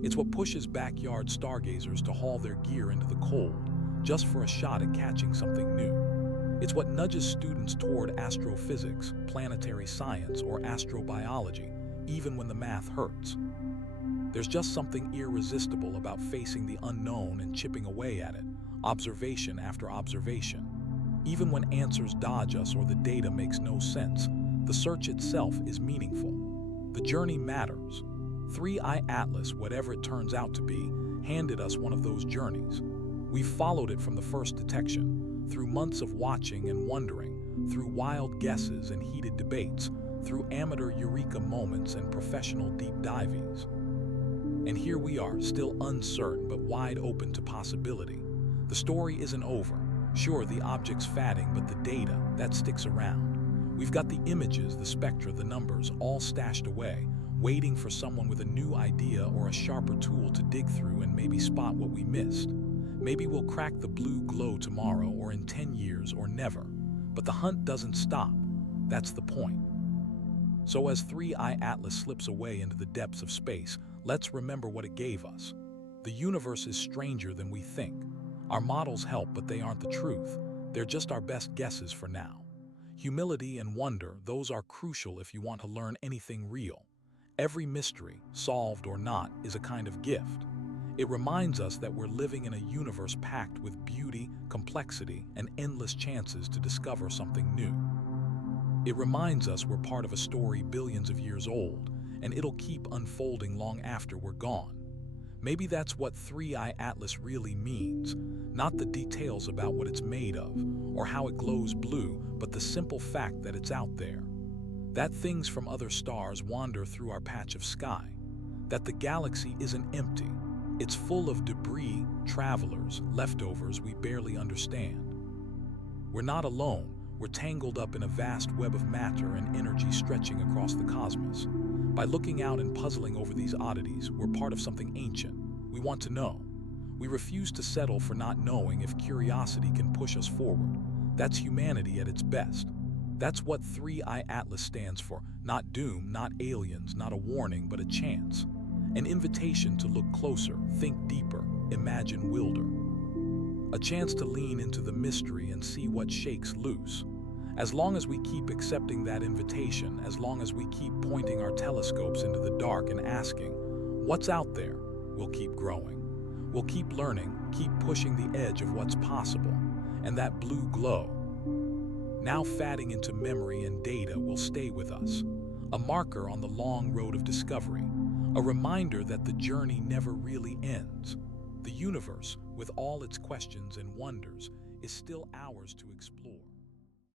It's what pushes backyard stargazers to haul their gear into the cold, just for a shot at catching something new. It's what nudges students toward astrophysics, planetary science, or astrobiology, even when the math hurts. There's just something irresistible about facing the unknown and chipping away at it, observation after observation. Even when answers dodge us or the data makes no sense, the search itself is meaningful. The journey matters. 3IATLAS, whatever it turns out to be, handed us one of those journeys. We've followed it from the first detection, through months of watching and wondering, through wild guesses and heated debates, through amateur eureka moments and professional deep dives. And here we are, still uncertain but wide open to possibility. The story isn't over. Sure, the object's fading, but the data, that sticks around. We've got the images, the spectra, the numbers, all stashed away, waiting for someone with a new idea or a sharper tool to dig through and maybe spot what we missed. Maybe we'll crack the blue glow tomorrow, or in 10 years, or never. But the hunt doesn't stop. That's the point. So as 3IATLAS slips away into the depths of space, let's remember what it gave us. The universe is stranger than we think. Our models help, but they aren't the truth. They're just our best guesses for now. Humility and wonder, those are crucial if you want to learn anything real. Every mystery, solved or not, is a kind of gift. It reminds us that we're living in a universe packed with beauty, complexity, and endless chances to discover something new. It reminds us we're part of a story billions of years old, and it'll keep unfolding long after we're gone. Maybe that's what 3IATLAS really means, not the details about what it's made of, or how it glows blue, but the simple fact that it's out there. that things from other stars wander through our patch of sky, that the galaxy isn't empty. It's full of debris, travelers, leftovers we barely understand. We're not alone. We're tangled up in a vast web of matter and energy stretching across the cosmos. By looking out and puzzling over these oddities, we're part of something ancient. We want to know. We refuse to settle for not knowing if curiosity can push us forward. That's humanity at its best. That's what 3IATLAS stands for. Not doom, not aliens, not a warning, but a chance. An invitation to look closer, think deeper, imagine wilder. A chance to lean into the mystery and see what shakes loose. As long as we keep accepting that invitation, as long as we keep pointing our telescopes into the dark and asking, what's out there, we'll keep growing. We'll keep learning, keep pushing the edge of what's possible. And that blue glow, now fading into memory and data, will stay with us. A marker on the long road of discovery. A reminder that the journey never really ends. The universe, with all its questions and wonders, is still ours to explore.